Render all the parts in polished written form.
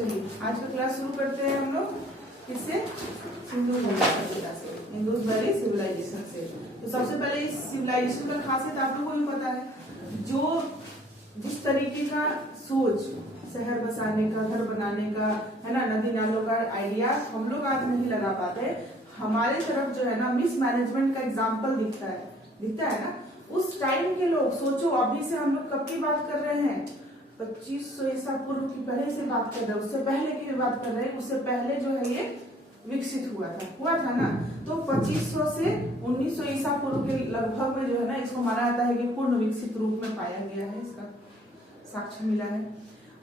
चलिए आज का क्लास शुरू करते हैं हम लोग किससे, सिंधु सभ्यता से, इंडस वैली सिविलाइजेशन से। तो सबसे पहले इस सिविलाइजेशन का खासियत आप लोगों को भी पता है, जो जिस तरीके का सोच शहर बसाने का, घर बनाने का, है ना, नदी नालों का आइडिया हम लोग आज नहीं लगा पाते, हमारे तरफ जो है ना मिसमैनेजमेंट का एग्जाम्पल दिखता है ना। उस टाइम के लोग, सोचो अभी से हम लोग कब की बात कर रहे हैं, 2500 ईसा पूर्व की पहले से बात कर रहे हैं, उससे पहले की भी बात कर रहे हैं, उससे पहले जो है ये विकसित हुआ था ना। तो 2500 से 1900 ईसा पूर्व के लगभग में जो है ना इसको माना जाता है कि पूर्ण विकसित रूप में पाया गया है, इसका साक्ष्य मिला है।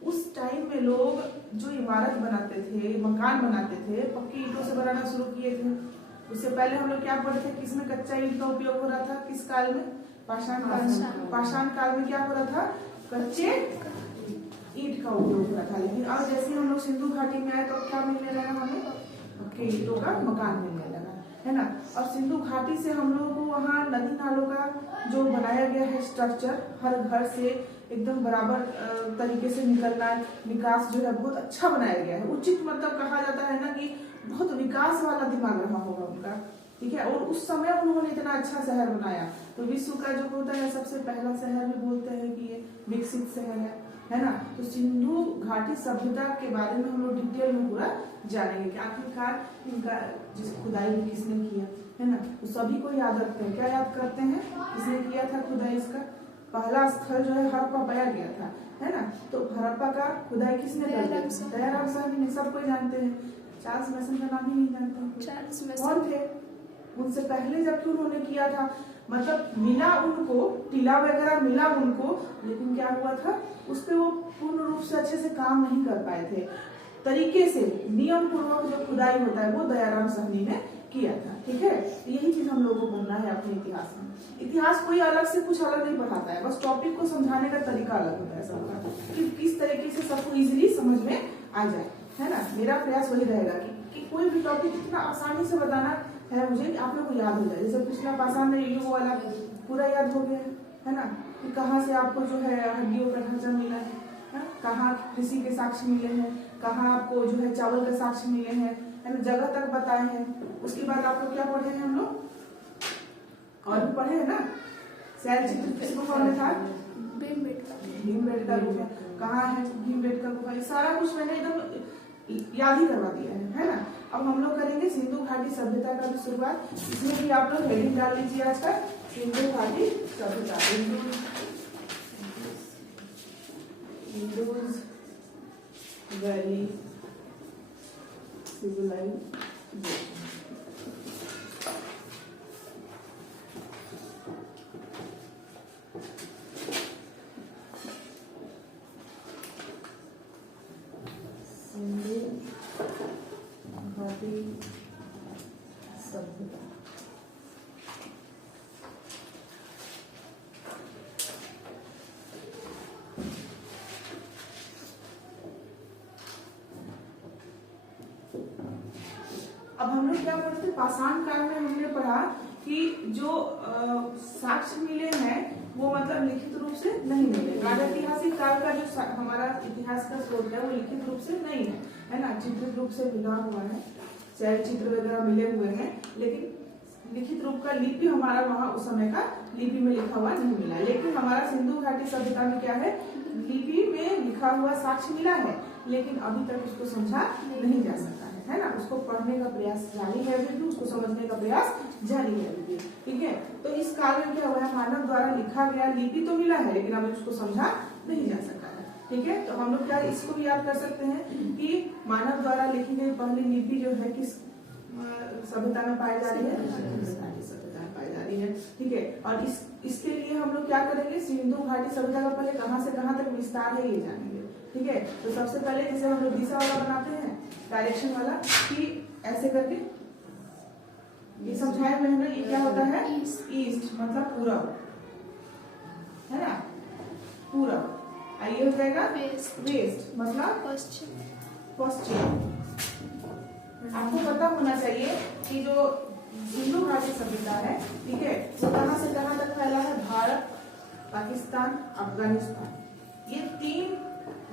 उस टाइम में लोग जो इमारत बनाते थे, मकान बनाते थे, पक्की ईंटों से बनाना शुरू किए थे। उससे पहले हम लोग क्या पढ़े थे, किसमें कच्चा ईंट का उपयोग हो रहा था, किस काल में, पाषाण काल में। पाषाण काल में क्या हो रहा था, कच्चे ईंट का उपयोग हो रहा था। लेकिन अब जैसे हम लोग सिंधु घाटी में आए तो क्या मिलने लगा, हमें पक्के ईंटों का मकान मिलने लगा, है ना। और सिंधु घाटी से हम लोगों को वहाँ नदी नालों का जो बनाया गया है स्ट्रक्चर, हर घर से एकदम बराबर तरीके से निकलना, निकास जो है बहुत अच्छा बनाया गया है। उचित मतलब कहा जाता है ना कि बहुत विकास वाला दिमाग रहा होगा उनका, ठीक है। और उस समय उन्होंने इतना अच्छा शहर बनाया, तो विश्व का जो होता है सबसे पहला शहर भी बोलते हैं कि ये विकसित शहर है ना। तो सिंधु घाटी सभ्यता के बारे में हम लोग डिटेल में पूरा जानेंगे कि आखिरकार इनका जिस खुदाई किसने किया, है ना। तो सभी को याद रखते हैं, क्या याद करते हैं, किसने किया था खुदाई, इसका पहला स्थल जो है हड़प्पा पाया गया था, है ना। तो हड़प्पा का खुदाई किसने कर दिया, दयाराम साहनी ने, सब कोई जानते हैं। चार्ल्स मैसन का नाम ही नहीं जानते, कौन थे, उनसे पहले जबकि उन्होंने किया था, मतलब मिला उनको, टीला वगैरह मिला उनको, लेकिन क्या हुआ था उस पे वो पूर्ण रूप से अच्छे से काम नहीं कर पाए थे। तरीके से नियम पूर्वक जो खुदाई होता है वो दयाराम साहनी ने किया था, ठीक है। यही चीज हम लोगों को पढ़ना है अपने इतिहास में। इतिहास कोई अलग से कुछ अलग नहीं पढ़ाता है, बस टॉपिक को समझाने का तरीका अलग होता है सबका, कि किस तरीके से सबको इजीली समझ में आ जाए, है ना। मेरा प्रयास वही रहेगा कि कोई भी टॉपिक इतना आसानी से बताना है मुझे कि आप लोग को याद हो जाए। जैसे पिछला पाषाण युग वाला पूरा याद हो गया है ना, कि कहाँ से आपको जो है हड्डियों का ढांचा मिला है, कहाँ कृषि के साक्ष्य मिले हैं, कहाँ आपको जो है चावल के साक्ष्य मिले हैं, है ना, जगह तक बताए हैं। उसके बाद आप लोग क्या पढ़े हैं, हम लोग और भी पढ़े हैं ना, शैल चित्र किसको पढ़ने था, भीमबेटका गुफा कहाँ है, भीमबेटका गुफा, ये सारा कुछ मैंने एकदम याद ही करवा दिया है ना। अब हम लोग करेंगे सिंधु घाटी सभ्यता का भी शुरुआत, इसमें भी आप लोग हेडिंग डाल लीजिए आज का, सिंधु घाटी सभ्यता, इंडस वैली सिविलाइजेशन। सभ्यता अब हम लोग क्या पढ़ते थे, पाषाण काल में हमने पढ़ा कि जो साक्ष्य मिले हैं वो मतलब लिखित रूप से नहीं मिले। प्रागैतिहासिक काल का जो हमारा इतिहास का स्रोत है वो लिखित रूप से नहीं है ना, चित्रित रूप से मिला हुआ है, शैल चित्र वगैरह मिले हुए हैं, लेकिन लिखित रूप का लिपि हमारा वहाँ उस समय का लिपि में लिखा हुआ नहीं मिला। लेकिन हमारा सिंधु घाटी सभ्यता में क्या है, लिपि में लिखा हुआ साक्ष्य मिला है, लेकिन अभी तक उसको समझा नहीं जा सकता है ना। उसको पढ़ने का प्रयास जारी है अभी भी, उसको समझने का प्रयास जारी है अभी भी, ठीक है। तो इस काल में क्या हुआ है, मानव द्वारा लिखा गया लिपि तो मिला है, लेकिन अभी उसको समझा नहीं जा सकता है, ठीक है। तो हम लोग क्या इसको भी याद कर सकते हैं कि मानव द्वारा लिखी गई पहली लिपि जो है किस सभ्यता में पाई जा रही है, सभ्यता में पाई जा रही है, ठीक है। और इसके लिए हम लोग क्या करेंगे, सिंधु घाटी सभ्यता का पहले कहाँ से कहाँ तक विस्तार है ये जानेंगे, ठीक है। तो सबसे पहले जैसे हम लोग दिशा वाला बनाते हैं, डायरेक्शन वाला, कि ऐसे करके ये समझाए हुए हैं ना, ये क्या होता है, ईस्ट मतलब पूरब, है ना, पूरब। आइए हो जाएगा वेस्ट मतलब पश्चिम। आपको पता होना चाहिए कि जो सिंधु घाटी सभ्यता है, ठीक है, वो कहाँ से कहाँ तक फैला है, भारत, पाकिस्तान, अफगानिस्तान, ये 3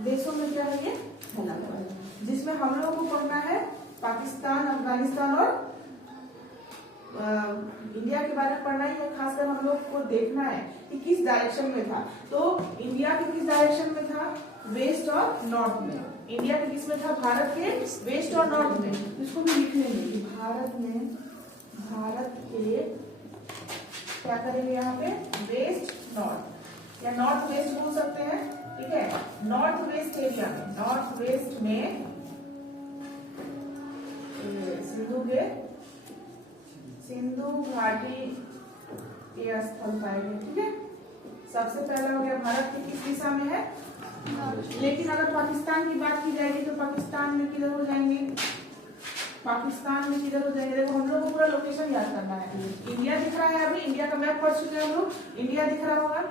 देशों में क्या है ये फैला हुआ है। हम लोगों को पढ़ना है पाकिस्तान, अफगानिस्तान और इंडिया के बारे में पढ़ना है। खासकर हम लोग को देखना है कि किस डायरेक्शन में था। तो इंडिया के किस डायरेक्शन में था, वेस्ट और नॉर्थ में। इंडिया के किस में था, भारत के वेस्ट और नॉर्थ में। इसको भी लिख लेंगे कि भारत के क्या करेंगे यहाँ पे, वेस्ट नॉर्थ या नॉर्थ वेस्ट बोल सकते हैं, ठीक है। नॉर्थ वेस्ट एरिया में, नॉर्थ वेस्ट में सिंधु घाटी के स्थल पाएंगे, ठीक है। सबसे पहला हो गया भारत की किस दिशा में है, लेकिन अगर पाकिस्तान की बात की जाएगी तो पाकिस्तान में किधर हो जाएंगे, पाकिस्तान में किधर हो जाएंगे। देखो हम लोग को पूरा लोकेशन याद करना है। इंडिया दिख रहा है, अभी इंडिया का मैप पढ़ चुके हैं हम लोग, इंडिया दिख रहा होगा।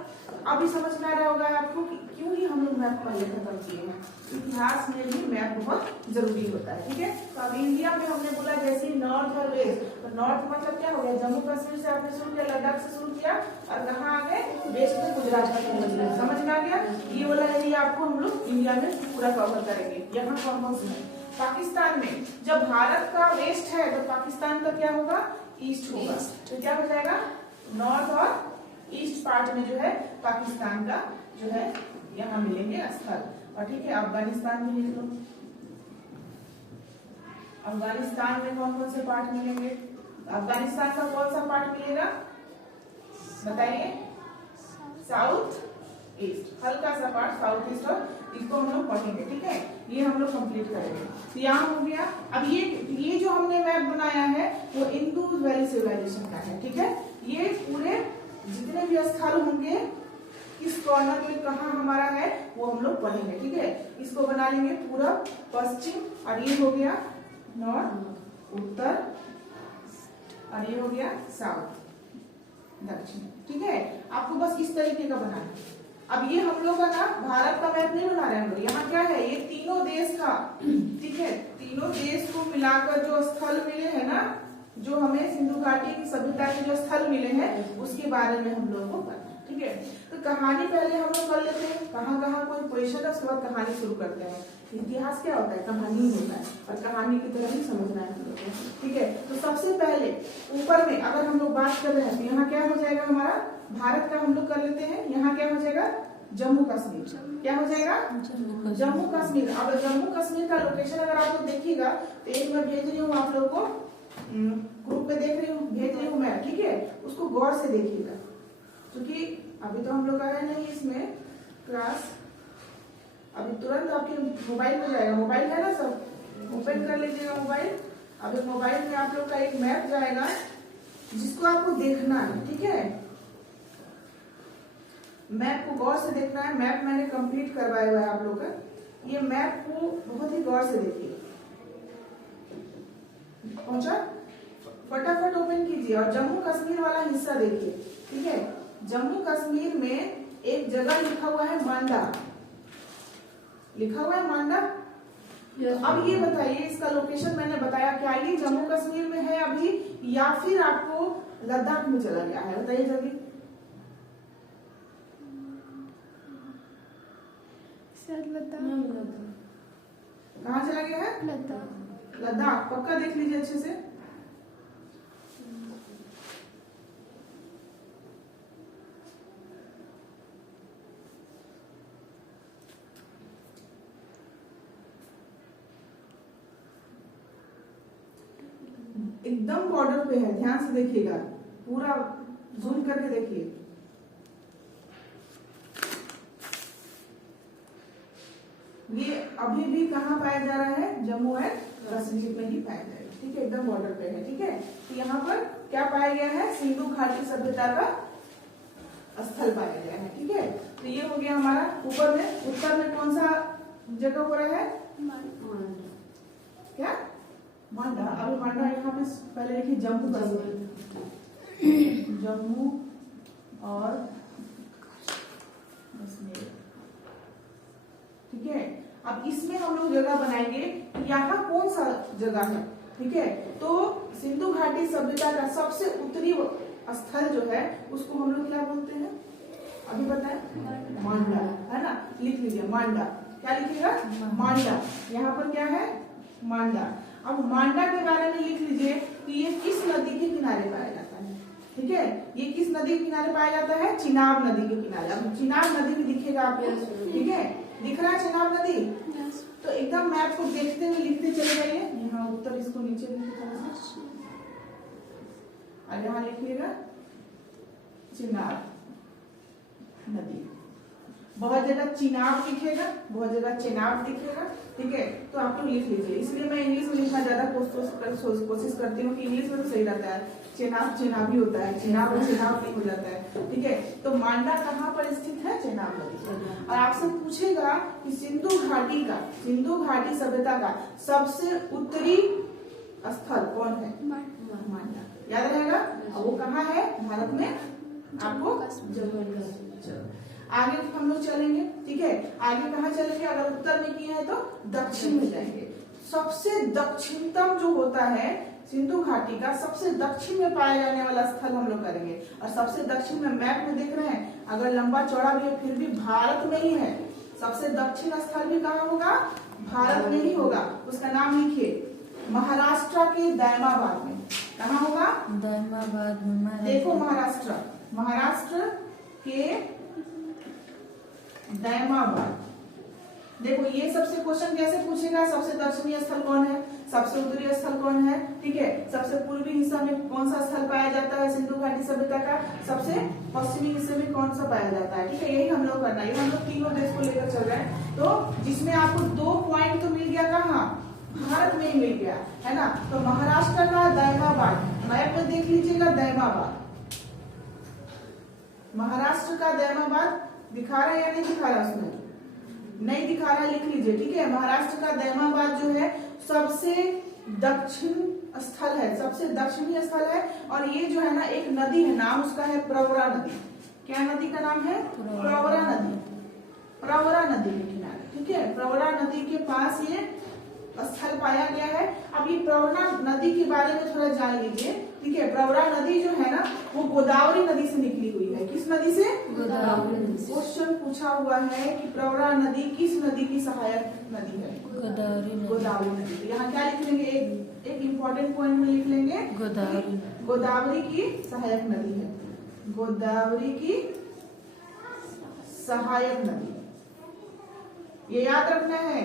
अभी समझ में आ रहा होगा आपको कि क्यों ही हम लोग मैप पहले खत्म किए हैं। इतिहास में भी मैप बहुत जरूरी होता है, ठीक है। तो अब इंडिया में हमने बोला जैसे नॉर्थ और वेस्ट, तो नॉर्थ मतलब क्या हो गया, जम्मू कश्मीर से आपने शुरू किया, लद्दाख से शुरू किया और कहाँ आ गए, वेस्ट में गुजरात तक पहुंच गए। समझ में आ गया। ये वाला एरिया आपको हम लोग इंडिया में पूरा कवर करेंगे। यहाँ कौन कौन से है, पाकिस्तान में जब भारत का वेस्ट है तो पाकिस्तान का क्या होगा, ईस्ट होगा। तो क्या हो जाएगा, नॉर्थ और ईस्ट पार्ट में जो है पाकिस्तान का जो है यहाँ मिलेंगे स्थल। और ठीक है, अफगानिस्तान भी लिख लो। अफगानिस्तान में कौन कौन से पार्ट मिलेंगे, अफगानिस्तान का कौन सा पार्ट मिलेगा बताइए, साउथ ईस्ट, हल्का सा पार्ट साउथ ईस्ट, और इसको हम लोग पढ़ेंगे, ठीक है। ये हम लोग कंप्लीट करेंगे। तो यहाँ हो गया। अब ये जो हमने मैप बनाया है वो इंडस वैली सिविलाइजेशन का है, ठीक है। ये पूरे जितने भी स्थल होंगे किस कॉर्नर में कहाँ हमारा है वो हम लोग पढ़ेंगे, ठीक है। इसको बना लेंगे पूरा पश्चिम, और ये हो गया नॉर्थ उत्तर, और ये हो गया साउथ दक्षिण, ठीक है। आपको बस इस तरीके का बनाना है। अब ये हम लोग का ना भारत का मैप नहीं बना रहे हैं हम लोग, यहाँ क्या है, ये तीनों देश का, ठीक है। तीनों देश को मिलाकर जो स्थल मिले हैं ना, जो हमें सिंधु घाटी की सभ्यता के जो स्थल मिले हैं उसके बारे में हम लोग को पता है, ठीक है। तो कहानी पहले हम लोग कर लेते हैं, कहाँ कहाँ कोई क्वेश्चन है उसके बाद कहानी शुरू करते हैं। इतिहास क्या होता है, कहानी ही होता है, और कहानी की तरह ही समझना है हम लोग को, ठीक है। तो सबसे पहले ऊपर में अगर हम लोग बात कर रहे हैं तो यहाँ क्या हो जाएगा, हमारा भारत का हम लोग कर लेते हैं। यहाँ क्या हो जाएगा, जम्मू कश्मीर, क्या हो जाएगा, जम्मू कश्मीर। अब जम्मू कश्मीर का लोकेशन अगर आप लोग देखिएगा तो एक मैं भेज रही हूँ आप लोग को, ग्रुप पे देख रही हूँ, भेज रही हूँ मैं, ठीक है। उसको गौर से देखिएगा, क्योंकि अभी तो हम लोग आए नहीं इसमें क्लास, अभी तुरंत आपके मोबाइल में जाएगा। मोबाइल है ना सब, ओपन कर लीजिएगा मोबाइल। अभी मोबाइल में आप लोग का एक मैप जाएगा जिसको आपको देखना है, ठीक है। मैप को गौर से देखना है। मैप मैंने कंप्लीट करवाया हुआ है आप लोग का। ये मैप को बहुत ही गौर से देखिए। पहुंचा, फटाफट ओपन कीजिए और जम्मू कश्मीर वाला हिस्सा देखिए, ठीक है। जम्मू कश्मीर में एक जगह लिखा हुआ है मांडा, लिखा हुआ है मांडा। अब ये बताइए इसका लोकेशन मैंने बताया, क्या ये जम्मू कश्मीर में है अभी या फिर आपको लद्दाख में चला गया है, बताइए जल्दी। कहाँ चला गया है, लद्दाख। लद्दाख पक्का देख लीजिए अच्छे से। एकदम बॉर्डर पे है, ध्यान से देखिएगा, पूरा जूम करके देखिए। ये अभी भी कहाँ पाया जा रहा है, जम्मू एंड कश्मीर में ही पाया जाएगा, ठीक है। एकदम बॉर्डर पे है, ठीक है। तो यहाँ पर क्या पाया गया है, सिंधु घाटी सभ्यता का स्थल पाया गया है, ठीक है। तो ये हो गया हमारा ऊपर में। उत्तर में कौन सा जगह हो रहा है, क्या, मांडा। अभी मांडा यहाँ पे पहले देखिए जम्मू कश्मीर, जम्मू और कश्मीर, ठीक है। अब इसमें हम लोग जगह बनाएंगे, यहाँ कौन सा जगह है, ठीक है। तो सिंधु घाटी सभ्यता का सबसे उत्तरी स्थल जो है उसको हम लोग क्या बोलते हैं, अभी बताएं, मांडा, है ना। लिख लीजिए मांडा, क्या लिखिएगा, मांडा। यहाँ पर क्या है, मांडा। अब मांडा के बारे में लिख लीजिए कि ये किस नदी के किनारे पाया जाता है। ठीक है, ये किस नदी के किनारे पाया जाता है? चिनाब नदी के किनारे। अब चिनाब नदी भी दिखेगा आपको, ठीक है, दिख रहा है चिनाब नदी। तो एकदम मैप को देखते हुए लिखते चले जाइए। यहाँ उत्तर इसको नीचे लिखिए और यहाँ लिखिएगा चिनाब नदी। बहुत जगह चिनाब दिखेगा, बहुत जगह चेनाब दिखेगा। ठीक है, तो आप लोग लिख लीजिए। इसलिए मैं इंग्लिश में लिखना ज्यादा कोशिश करती हूँ कि इंग्लिश में तो सही रहता है। चेनाब चेनाब ही होता है, चेनाब और चेनाब नहीं हो जाता है। ठीक है, तो मांडा कहाँ पर स्थित है? चेनाब नदी। और आपसे पूछेगा कि सिंधु घाटी सभ्यता का सबसे उत्तरी स्थल कौन है? मांडा। याद रहेगा। वो कहाँ है भारत में? आपको आगे हम लोग चलेंगे। ठीक है, आगे कहाँ चलेंगे? अगर उत्तर में किया है तो दक्षिण में जाएंगे। सबसे दक्षिणतम जो होता है सिंधु घाटी का, सबसे दक्षिण में पाया जाने वाला स्थल हम लोग करेंगे। और सबसे दक्षिण में मैप में देख रहे हैं, अगर लंबा चौड़ा भी है फिर भी भारत में ही है। सबसे दक्षिण स्थल भी कहाँ होगा? भारत में ही होगा। उसका नाम लिखिए, महाराष्ट्र के दैमाबाद में। कहाँ होगा? दैमाबाद में। देखो महाराष्ट्र के दैमाबाद। देखो ये सबसे क्वेश्चन कैसे पूछेगा? सबसे दक्षिणी स्थल कौन है? सबसे उत्तरी स्थल कौन है? ठीक है, सबसे पूर्वी हिस्सा में कौन सा स्थल पाया जाता है सिंधु घाटी सभ्यता का? सबसे पश्चिमी हिस्से में कौन सा पाया जाता है? ठीक है, यही हम लोग करना है। हम लोग तीनों देश को लेकर चल रहे हैं। तो जिसमें आपको 2 पॉइंट तो मिल गया, कहाँ? भारत में ही मिल गया, है ना। तो महाराष्ट्र का दैमाबाद, मैप में देख लीजिएगा दैमाबाद। महाराष्ट्र का दैमाबाद दिखा रहा है या नहीं दिखा रहा? उसमें नहीं दिखा रहा, लिख लीजिए। ठीक है, महाराष्ट्र का दैमाबाद जो है सबसे दक्षिण स्थल है, सबसे दक्षिणी स्थल है। और ये जो है ना एक नदी है, नाम उसका है प्रवरा नदी। क्या नदी का नाम है? प्रवरा नदी। प्रवरा नदी के किनारे, ठीक है, प्रवरा नदी के पास ये स्थल पाया गया है। अब ये प्रवरा नदी के बारे में थोड़ा जान लीजिए। ठीक है, प्रवरा नदी जो है ना वो गोदावरी नदी से निकली हुई है। किस नदी से? गोदावरी नदी से। क्वेश्चन पूछा हुआ है कि प्रवरा नदी किस नदी की सहायक नदी है? गोदावरी नदी। तो यहाँ क्या लिख लेंगे? एक इम्पोर्टेंट पॉइंट में लिख लेंगे, गोदावरी की सहायक नदी है। गोदावरी की सहायक नदी, ये याद रखना है।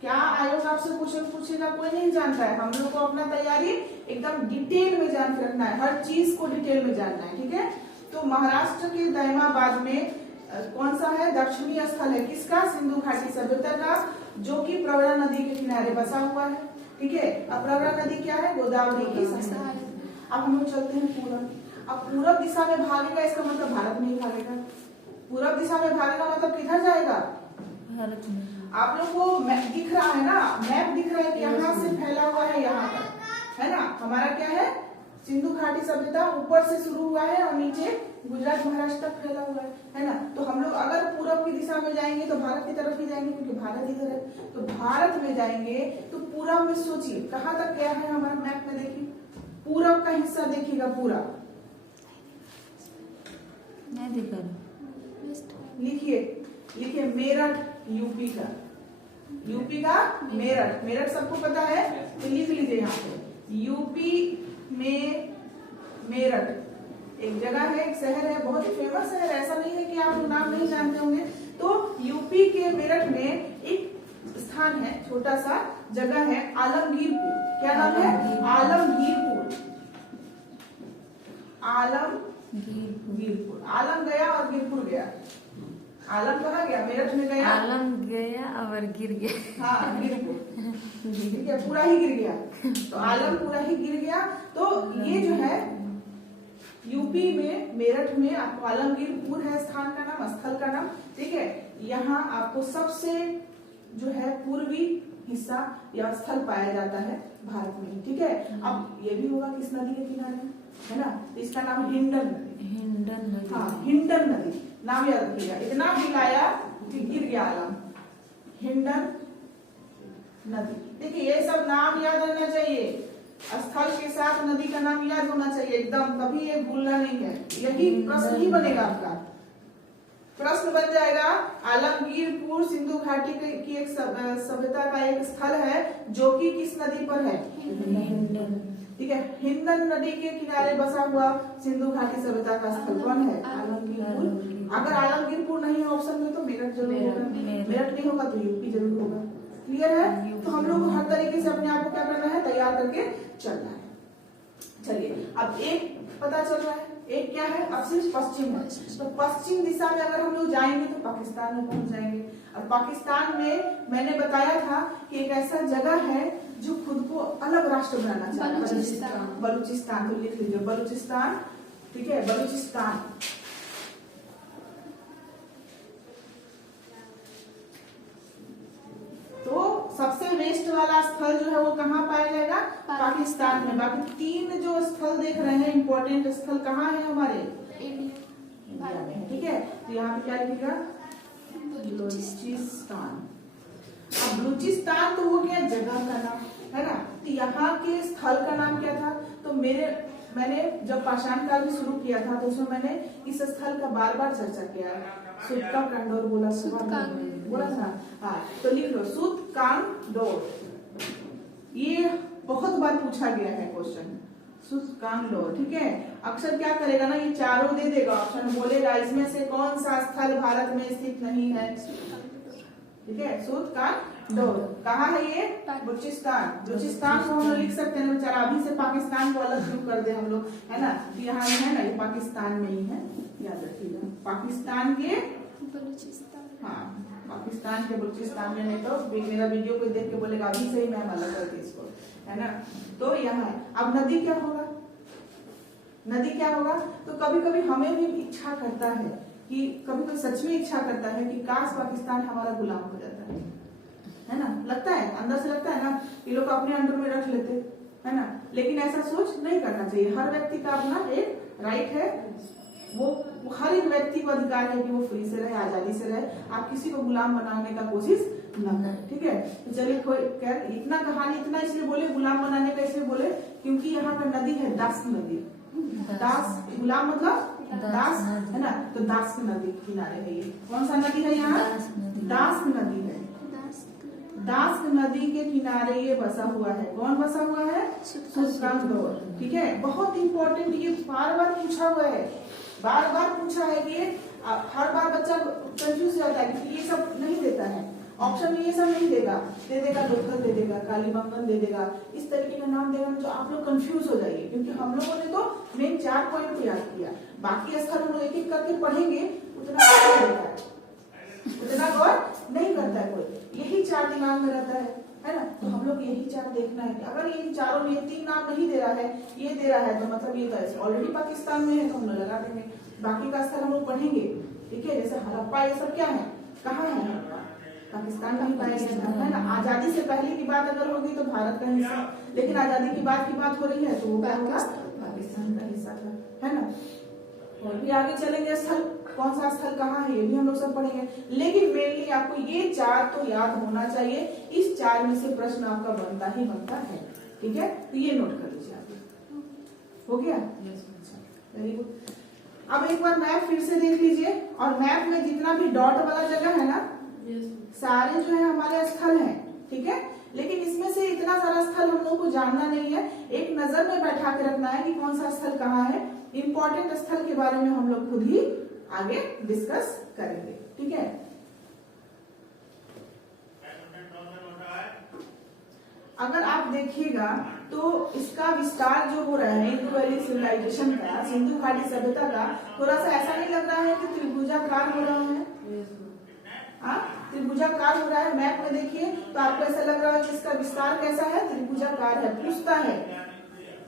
क्या आयोग आपसे क्वेश्चन पूछेगा? कोई नहीं जानता है। हम लोग को अपना तैयारी एकदम डिटेल में जान के रखना है, हर चीज को डिटेल में जानना है। ठीक है, तो महाराष्ट्र के दैमाबाद में कौन सा है? दक्षिणी स्थल है। किसका? सिंधु घाटी सभ्यता का, जो कि प्रवरा नदी के किनारे बसा हुआ है। ठीक है, अब प्रवरा नदी क्या है? गोदावरी की सहायक। अब हम लोग चलते हैं पूरब। अब पूरब दिशा में भागेगा, इसका मतलब भारत में ही भागेगा। पूरब दिशा में भागेगा मतलब किधर जाएगा? भारत में। आप लोग को मैप दिख रहा है ना, मैप दिख रहा है कि यहाँ से फैला हुआ है यहाँ तक, है ना। हमारा क्या है? सिंधु घाटी सभ्यता ऊपर से शुरू हुआ है और नीचे गुजरात महाराष्ट्र तक फैला हुआ है ना। तो हम लोग अगर पूरब की दिशा में जाएंगे तो भारत की तरफ ही जाएंगे, क्योंकि भारत इधर है। तो भारत में जाएंगे तो पूरब में सोचिए कहाँ तक गया है हमारा मैप में। देखिए पूरब का हिस्सा देखिएगा पूरा, लिखिए मेरठ यूपी का, मेरठ। मेरठ सबको पता है तो लिख लीजिए यहाँ पे, यूपी में मेरठ एक जगह है, एक शहर है, बहुत ही फेमस शहर। ऐसा नहीं है कि आप लोग नाम नहीं जानते होंगे। तो यूपी के मेरठ में एक स्थान है, छोटा सा जगह है आलमगीरपुर। क्या नाम है? आलमगीरपुर। आलमगीरपुर। आलम गया और गिरपुर गया। आलम कहाँ गया? मेरठ में गया। आलम गया और गिर गया। हाँ, गिरपुर। ठीक है, पूरा ही गिर गया। तो आलम पूरा ही गिर गया। तो ये जो है यूपी में मेरठ में आपको आलमगीरपुर है स्थान का नाम, स्थल का नाम। ठीक है, यहाँ आपको सबसे जो है पूर्वी हिस्सा या स्थल पाया जाता है भारत में। ठीक है, अब ये भी होगा किस नदी के किनारे, है ना। इसका नाम हिंडन नदी। हाँ, हिंडन नदी नाम याद रखिएगा। इतना हिलाया कि गिर गया आलम। हिंडन नदी। देखिए ये सब नाम याद रहना चाहिए, स्थल के साथ नदी का नाम याद होना चाहिए एकदम, कभी ये भूलना नहीं है। यही प्रश्न ही बनेगा आपका। प्रश्न बन जाएगा आलमगीरपुर सिंधु घाटी की एक सभ्यता का एक स्थल है जो कि किस नदी पर है? ठीक है, हिंदन नदी के किनारे बसा हुआ सिंधु घाटी सभ्यता का स्थल कौन है? आलमगीरपुर। अगर आलमगीरपुर नहीं है ऑप्शन में तो मेरठ जरूर होगा, मेरठ नहीं होगा तो यूपी जरूर होगा। क्लियर है? तो हम लोग को हर तरीके से अपने आप को क्या करना है, तैयार करके चलना है। चलिए, अब एक पता चल रहा है, एक क्या है, अब सिर्फ पश्चिम है। तो पश्चिम दिशा में अगर हम लोग जाएंगे तो पाकिस्तान में पहुंच जाएंगे। और पाकिस्तान में मैंने बताया था कि एक ऐसा जगह है जो खुद को अलग राष्ट्र बनाना चाहता है, बलूचिस्तान। तो लिख लीजिए बलूचिस्तान। ठीक है, बलूचिस्तान। तो सबसे वेस्ट वाला स्थल जो है वो कहाँ पाया जाएगा? पाकिस्तान में। बाकी तीन जो स्थल देख रहे हैं इंपॉर्टेंट स्थल कहाँ है हमारे? इंडिया में। ठीक है, तो यहाँ पे क्या लिखेगा? बलूचिस्तान। अब बलूचिस्तान तो हो गया जगह का नाम, है ना। तो यहाँ के स्थल का नाम क्या था? तो मैंने जब पाषाण काल में शुरू किया था तो उसमें मैंने इस स्थल का बार बार चर्चा किया। सूतकांगडोर बोला था। हाँ, तो लिख लो सूतकांगडोर। ये बहुत बार पूछा गया है क्वेश्चन, सूतकांगडोर। ठीक है, अक्सर क्या करेगा ना, ये चारों दे देगा ऑप्शन, बोलेगा इसमें से कौन सा स्थल भारत में स्थित नहीं है। ठीक है, सूतकांगडोर कहाँ है ये? बलूचिस्तान। बलूचिस्तान को हम लोग लिख सकते हैं बेचारा, अभी से पाकिस्तान को अलग क्यों कर दे हम लोग, है ना। तो यहाँ है ना, ये पाकिस्तान में ही है, याद रखिएगा। पाकिस्तान के बलूचिस्तान, हाँ पाकिस्तान के बलूचिस्तान में। नहीं तो मेरा वीडियो को देख के बोलेगा अभी से ही मैम अलग कर दी इसको, है ना। तो यहाँ है। अब नदी क्या होगा? नदी क्या होगा? तो कभी कभी हमें भी इच्छा करता है कि कभी कभी सच में इच्छा करता है कि काश पाकिस्तान हमारा गुलाम हो जाता है ना। लगता है, अंदर से लगता है ना, ये लोग अपने अंडर में रख लेते, है ना। लेकिन ऐसा सोच नहीं करना चाहिए। हर व्यक्ति का अपना एक राइट है, वो हर एक व्यक्ति को अधिकार है कि वो फ्री से रहे, आजादी से रहे। आप किसी को गुलाम बनाने का कोशिश न करें। ठीक है, तो चलिए खैर इतना कहानी इतना इसलिए बोले, गुलाम बनाने का इसलिए बोले क्योंकि यहाँ पर नदी है दास नदी। दास, गुलाम मतलब दास, है ना। तो दास नदी किनारे है ये। कौन सा नदी है यहाँ? दास नदी है। दास नदी के किनारे ये बसा हुआ है। कौन बसा हुआ है? सूतकांगडोर। ठीक है, बहुत इंपॉर्टेंट, ये बार बार पूछा हुआ है, बार बार पूछा है कि हर बार बच्चा कंफ्यूज हो जाता है क्योंकि ये सब नहीं देता है ऑप्शन में, ये सब नहीं देगा, दे देगा लोथल दे देगा, कालीबंगन दे देगा, इस तरीके का नाम देगा जो आप लोग कंफ्यूज हो जाइए। क्योंकि हम लोगों ने तो मेन 4 पॉइंट को याद किया, बाकी स्थल हम लोग एक एक करके पढ़ेंगे, उतना गौर नहीं करता है कोई। यही 4 दिमाग में रहता है ना। तो हम लोग यही 4 देखना है कि अगर इन चारों में 3 नाम नहीं दे रहा है, ये दे रहा है, तो मतलब ये तो ऑलरेडी पाकिस्तान में है, तो हम लोग लगा देंगे। बाकी का स्थल हम लोग पढ़ेंगे। ठीक है, जैसे हड़प्पा ये सब क्या है, कहाँ है हड़प्पा? पाकिस्तान में ही पाया गया है ना। आजादी से पहले की बात अगर होगी तो भारत का हिस्सा, लेकिन आजादी की बात हो रही है तो वो क्या होगा? पाकिस्तान का हिस्सा था, है ना। और भी आगे चलेंगे, स्थल कौन सा स्थल कहाँ है ये भी हम लोग सब पढ़ेंगे। लेकिन मेनली आपको ये 4 तो याद होना चाहिए। इस 4 में से प्रश्न आपका बनता ही बनता है। ठीक है, तो ये नोट कर लीजिए आप। हो गया? Very good. अब एक बार मैप फिर से देख लीजिए, और मैप में जितना भी डॉट वाला जगह है ना, सारे जो है हमारे स्थल हैं। ठीक है, लेकिन इसमें से इतना सारा स्थल हम लोग को जानना नहीं है, एक नजर में बैठा के रखना है कि कौन सा स्थल कहाँ है। इंपॉर्टेंट स्थल के बारे में हम लोग खुद ही आगे डिस्कस करेंगे। ठीक है, अगर आप देखिएगा तो इसका विस्तार जो हो रहा है इंडो वैली सिविलाइजेशन का, सिंधु घाटी सभ्यता का, थोड़ा सा ऐसा नहीं लग रहा है कि त्रिभुजाकार हो रहा है? त्रिभुजाकार हो रहा है। मैप में देखिए तो आपको ऐसा लग रहा है कि इसका विस्तार कैसा है? त्रिभुजाकार है, पूछता है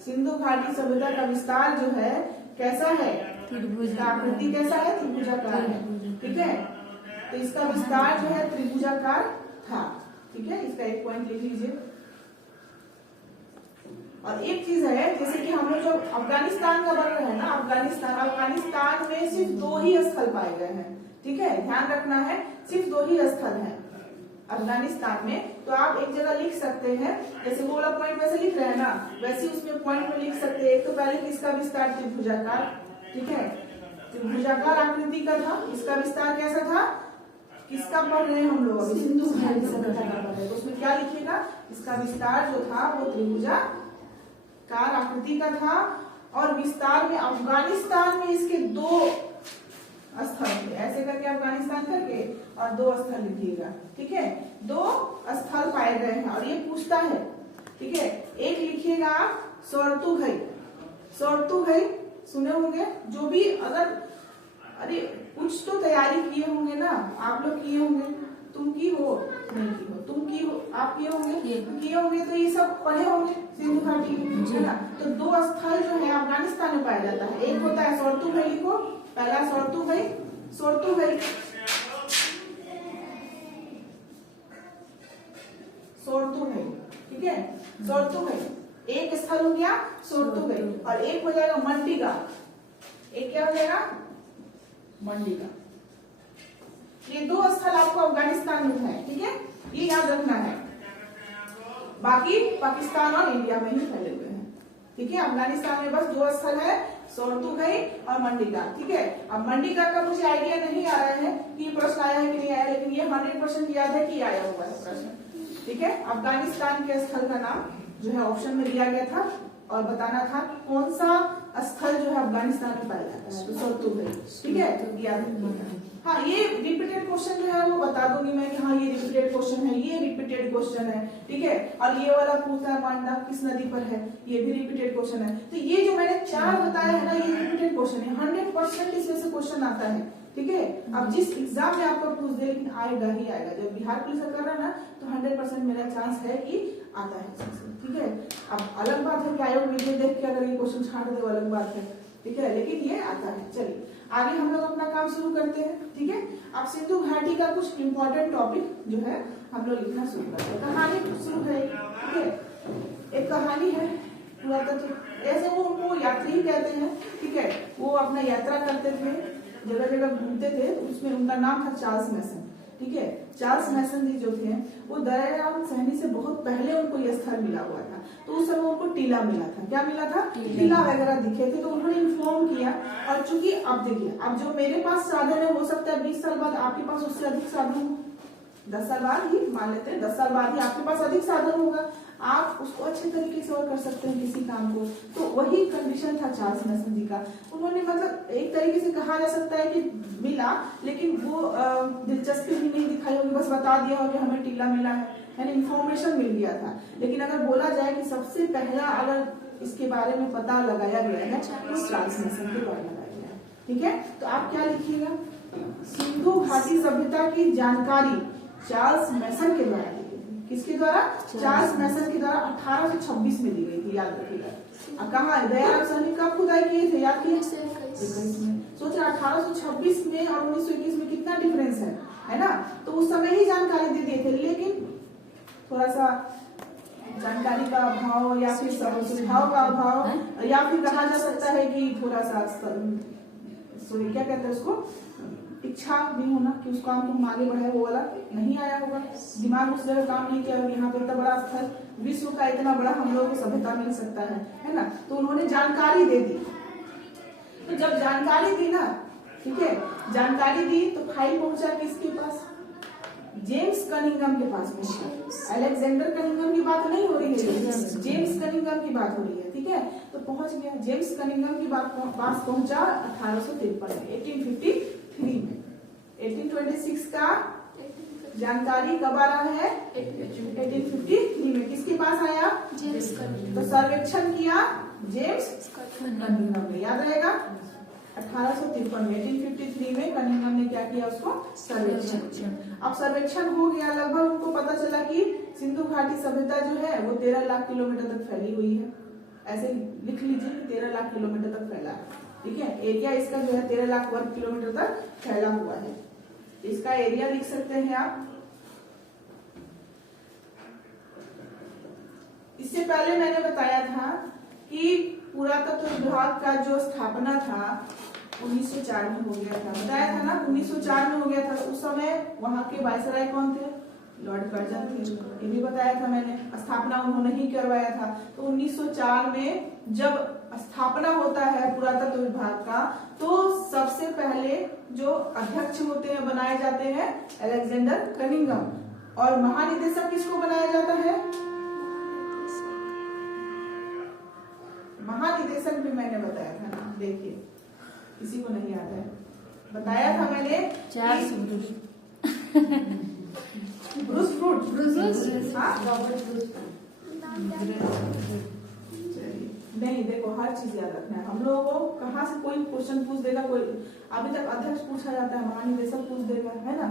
सिंधु घाटी सभ्यता का विस्तार जो है कैसा है? इसका आकृति कैसा है? त्रिभुजाकार है। ठीक है, तो इसका विस्तार जो है त्रिभुजाकार था। ठीक है, इसका एक पॉइंट लिख लीजिए। और एक चीज है, जैसे कि हम लोग जो अफगानिस्तान का वर्णन है ना, अफगानिस्तान में सिर्फ 2 ही स्थल पाए गए हैं। ठीक है, ध्यान रखना है, सिर्फ 2 ही स्थल हैं अफगानिस्तान में। तो आप एक जगह लिख सकते हैं, जैसे वो वाला पॉइंट वैसे लिख रहे हैं ना, वैसे उसमें पॉइंट में लिख सकते हैं। एक तो पहले किसका विस्तार? त्रिभुजाकार। ठीक है, त्रिभुजाकार आकृति का था। इसका विस्तार कैसा था? किसका पढ़ रहे हैं हम लोग अभी? सिंधु घाटी सभ्यता का पढ़ रहे हैं। तो उसमें क्या लिखिएगा? इसका विस्तार जो था वो त्रिभुजाकार आकृति का था और विस्तार में अफगानिस्तान में इसके 2 स्थल थे। ऐसे करके अफगानिस्तान करके और 2 स्थल लिखिएगा, ठीक है? 2 स्थल पाए गए हैं और ये पूछता है, ठीक है? एक लिखिएगा सोर्तुघई। सोर्तुघई सुने होंगे, जो भी अगर अरे कुछ तो तैयारी किए होंगे ना आप लोग, किए होंगे, तुम की हो नहीं की हो, तुम की हो आप किए होंगे, किए होंगे तो ये सब पढ़े होंगे सिंधु घाटी में, है ना? तो 2 स्थल जो है अफगानिस्तान में पाया जाता है। एक होता है सोर्तुघई, लिखो पहला सोर्तुघई। सोर्तुघई सोर्तुघई, ठीक है? सोर्तुघई एक स्थल हो गया सोर्तुघई और एक हो जाएगा मंडिगा। एक क्या हो जाएगा? मंडिगा। ये 2 स्थल आपको अफगानिस्तान में है, ठीक है? ये याद रखना है। बाकी पाकिस्तान और इंडिया में ही फैले हुए हैं, ठीक है? अफगानिस्तान में बस 2 स्थल है, सोर्तुघई और मंडिगा, ठीक है? अब मंडिगा का मुझे आइडिया नहीं आ रहा है कि ये प्रश्न आया है कि नहीं आया, लेकिन ये 100% याद है कि आया हुआ है प्रश्न, ठीक है? अफगानिस्तान के स्थल का नाम जो है ऑप्शन में दिया गया था और बताना था कौन सा स्थल जो है अफगानिस्तान में पाया जाता है। तो सोर्तुघई, ठीक है? याद रखिएगा। हाँ, ये रिपीटेड क्वेश्चन जो है वो बता दूंगी मैं कि हाँ ये रिपीटेड क्वेश्चन है, ये रिपीटेड क्वेश्चन है, ठीक है? और ये वाला पूछता है मांडा किस नदी पर है, ये भी रिपीटेड क्वेश्चन है। तो ये जो मैंने 4 बताया है ना, ये रिपीटेड क्वेश्चन है। 100% इसमें से क्वेश्चन आता है, ठीक है? अब जिस एग्जाम में आपका पूछ दे, लेकिन आएगा ही आएगा। जब बिहार पुलिस का कर रहा है ना, तो 100% मेरा चांस है कि आता है, ठीक है? अब अलग बात है कि आयोग वीडियो देख के अगर ये क्वेश्चन छाट दे, अलग बात है, ठीक है? लेकिन ये आता है। चलिए आगे हम लोग अपना काम शुरू करते हैं, ठीक है? अब सिंधु घाटी का कुछ इंपॉर्टेंट टॉपिक जो है हम लोग लिखना शुरू करते हैं। कहानी शुरू है, ठीक है? एक कहानी है पुरातत्व, ऐसे वो उनको यात्री ही कहते हैं, ठीक है? वो अपना यात्रा करते थे, जगह जगह घूमते थे, तो उसमें उनका नाम था चार्ल्स मैसन, ठीक है? चार्ल्स मैसन जी जो थे वो दरियाम सहनी से बहुत पहले उनको यह स्थल मिला हुआ था। तो उस समय उनको टीला मिला था। क्या मिला था? टीला वगैरह दिखे थे, तो उन्होंने इन्फॉर्म किया। और चूंकि अब देखिए, अब जो मेरे पास साधन है, हो सकता है 20 साल बाद आपके पास उससे अधिक साधन हो, 10 साल बाद ही मान लेते हैं, 10 साल बाद ही आपके पास अधिक साधन होगा, आप उसको अच्छे तरीके से और कर सकते हैं किसी काम को। तो वही कंडीशन था चार्ल्स मैसन जी का। उन्होंने मतलब एक तरीके से कहा जा सकता है कि मिला, लेकिन वो दिलचस्पी भी नहीं दिखाई होगी, बस बता दिया होगा कि हमें टीला मिला है, यानी इन्फॉर्मेशन मिल गया था। लेकिन अगर बोला जाए कि सबसे पहला अगर इसके बारे में पता लगाया गया है तो चार्ल्स मैसन के द्वारा लगाया गया है, ठीक है? तो आप क्या लिखिएगा? सिंधु घाटी सभ्यता की जानकारी चार्ल्स मैसन के द्वारा दी गई थी। किसके द्वारा? चार्ल्स मैसन के द्वारा 1826 में दी गई थी, याद रखिएगा। कहाँ दयाराम सहनी कब खुदाई किए थे, याद किए? 1921 में। सोच रहे 1826 में और 1921 में कितना डिफरेंस है ना? तो उस समय ही जानकारी दे दिए थे, लेकिन थोड़ा सा जानकारी का अभाव या फिर सुझाव का अभाव, या फिर कहा जा सकता है कि थोड़ा सा सॉरी क्या कहते हैं उसको, इच्छा भी होना कि उस काम को हम आगे बढ़ाए, वो वाला नहीं आया होगा, दिमाग उस जगह काम नहीं किया होगा। यहाँ पे इतना बड़ा स्थल, विश्व का इतना बड़ा हम लोगों को सभ्यता मिल सकता है ना? तो उन्होंने जानकारी दे दी। तो जब जानकारी दी ना, ठीक है, जानकारी दी तो फाइल पहुंचा किसके पास? जेम्स कनिंघम के पास में। अलेक्जेंडर कनिंघम की बात नहीं हो रही है, जेम्स कनिंघम की बात हो रही है, ठीक है? तो पहुंच गया जेम्स कनिंघम की पास पहुंचा 1853 में, 1853 में। 1826 का जानकारी कब आ रहा है? 1853 में। किसके पास आया? James Cunningham. तो सर्वेक्षण किया जेम्स कनिंघम ने, याद रहेगा? 1853 में, 1853 में कनिंघम ने क्या किया? उसको सर्वेक्षण। अब सर्वेक्षण हो गया, लगभग उनको पता चला कि सिंधु घाटी सभ्यता जो है वो 13 लाख किलोमीटर तक फैली हुई है। ऐसे लिख लीजिए, 13 लाख किलोमीटर तक फैला है, ठीक है? एरिया इसका जो है 13 लाख वर्ग किलोमीटर तक फैला हुआ है। इसका एरिया लिख सकते हैं आप। इससे पहले मैंने बताया था कि पुरातत्व विभाग का जो स्थापना था 1904 में हो गया था, बताया था ना? 1904 में हो गया था। उस समय वहां के वायसराय कौन थे? लॉर्ड कर्जन थे, ये भी बताया था मैंने। स्थापना उन्होंने ही करवाया था। तो 1904 में जब स्थापना होता है पुरातत्व विभाग का, तो सबसे पहले जो अध्यक्ष होते हैं बनाए जाते हैं अलेक्जेंडर कनिंघम, और महानिदेशक किसको बनाया जाता है? महानिदेशक भी मैंने बताया था ना, देखिए किसी को नहीं याद है, बताया था मैंने। ब्रूस फ्रूट, हाँ नहीं, देखो हर चीज याद रखना है हम लोगों को। कहाँ से कोई क्वेश्चन पूछ देगा, कोई अभी तक अध्यक्ष पूछा जाता है, महानिदेशक पूछ देगा, है ना।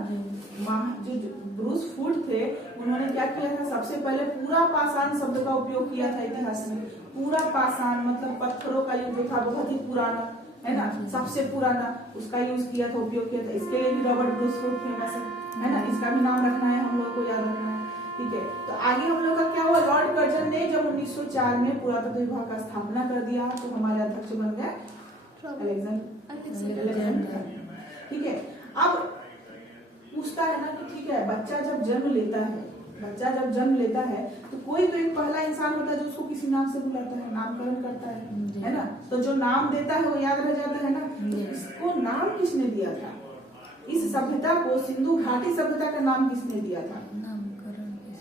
जो ब्रूस फूड थे, उन्होंने क्या किया था, सबसे पहले पूरा पाषाण शब्द का उपयोग किया था इतिहास में। पूरा पाषाण मतलब पत्थरों का युग था, बहुत ही पुराना, है ना, सबसे पुराना, उसका यूज किया था, उपयोग किया था। इसके लिए भी रॉबर्ट ब्रूस फूड फेमस है ना, इसका भी नाम रखना है हम लोग को, याद रखना है, ठीक है। तो आगे हम लोग का क्या हुआ, लॉर्ड कर्जन ने जब 1904 में पुरातत्व विभाग का स्थापना कर दिया, तो हमारे अध्यक्ष बन गए अलेक्जेंडर, ठीक है। अब पूछता है ना कि ठीक है, बच्चा जब जन्म लेता है तो कोई तो एक पहला इंसान होता है जो उसको किसी नाम से बुलाता है, नामकरण करता है ना। तो जो नाम देता है वो याद रह जाता है ना। इसको नाम किसने दिया था, इस सभ्यता को, सिंधु घाटी सभ्यता का नाम किसने दिया था?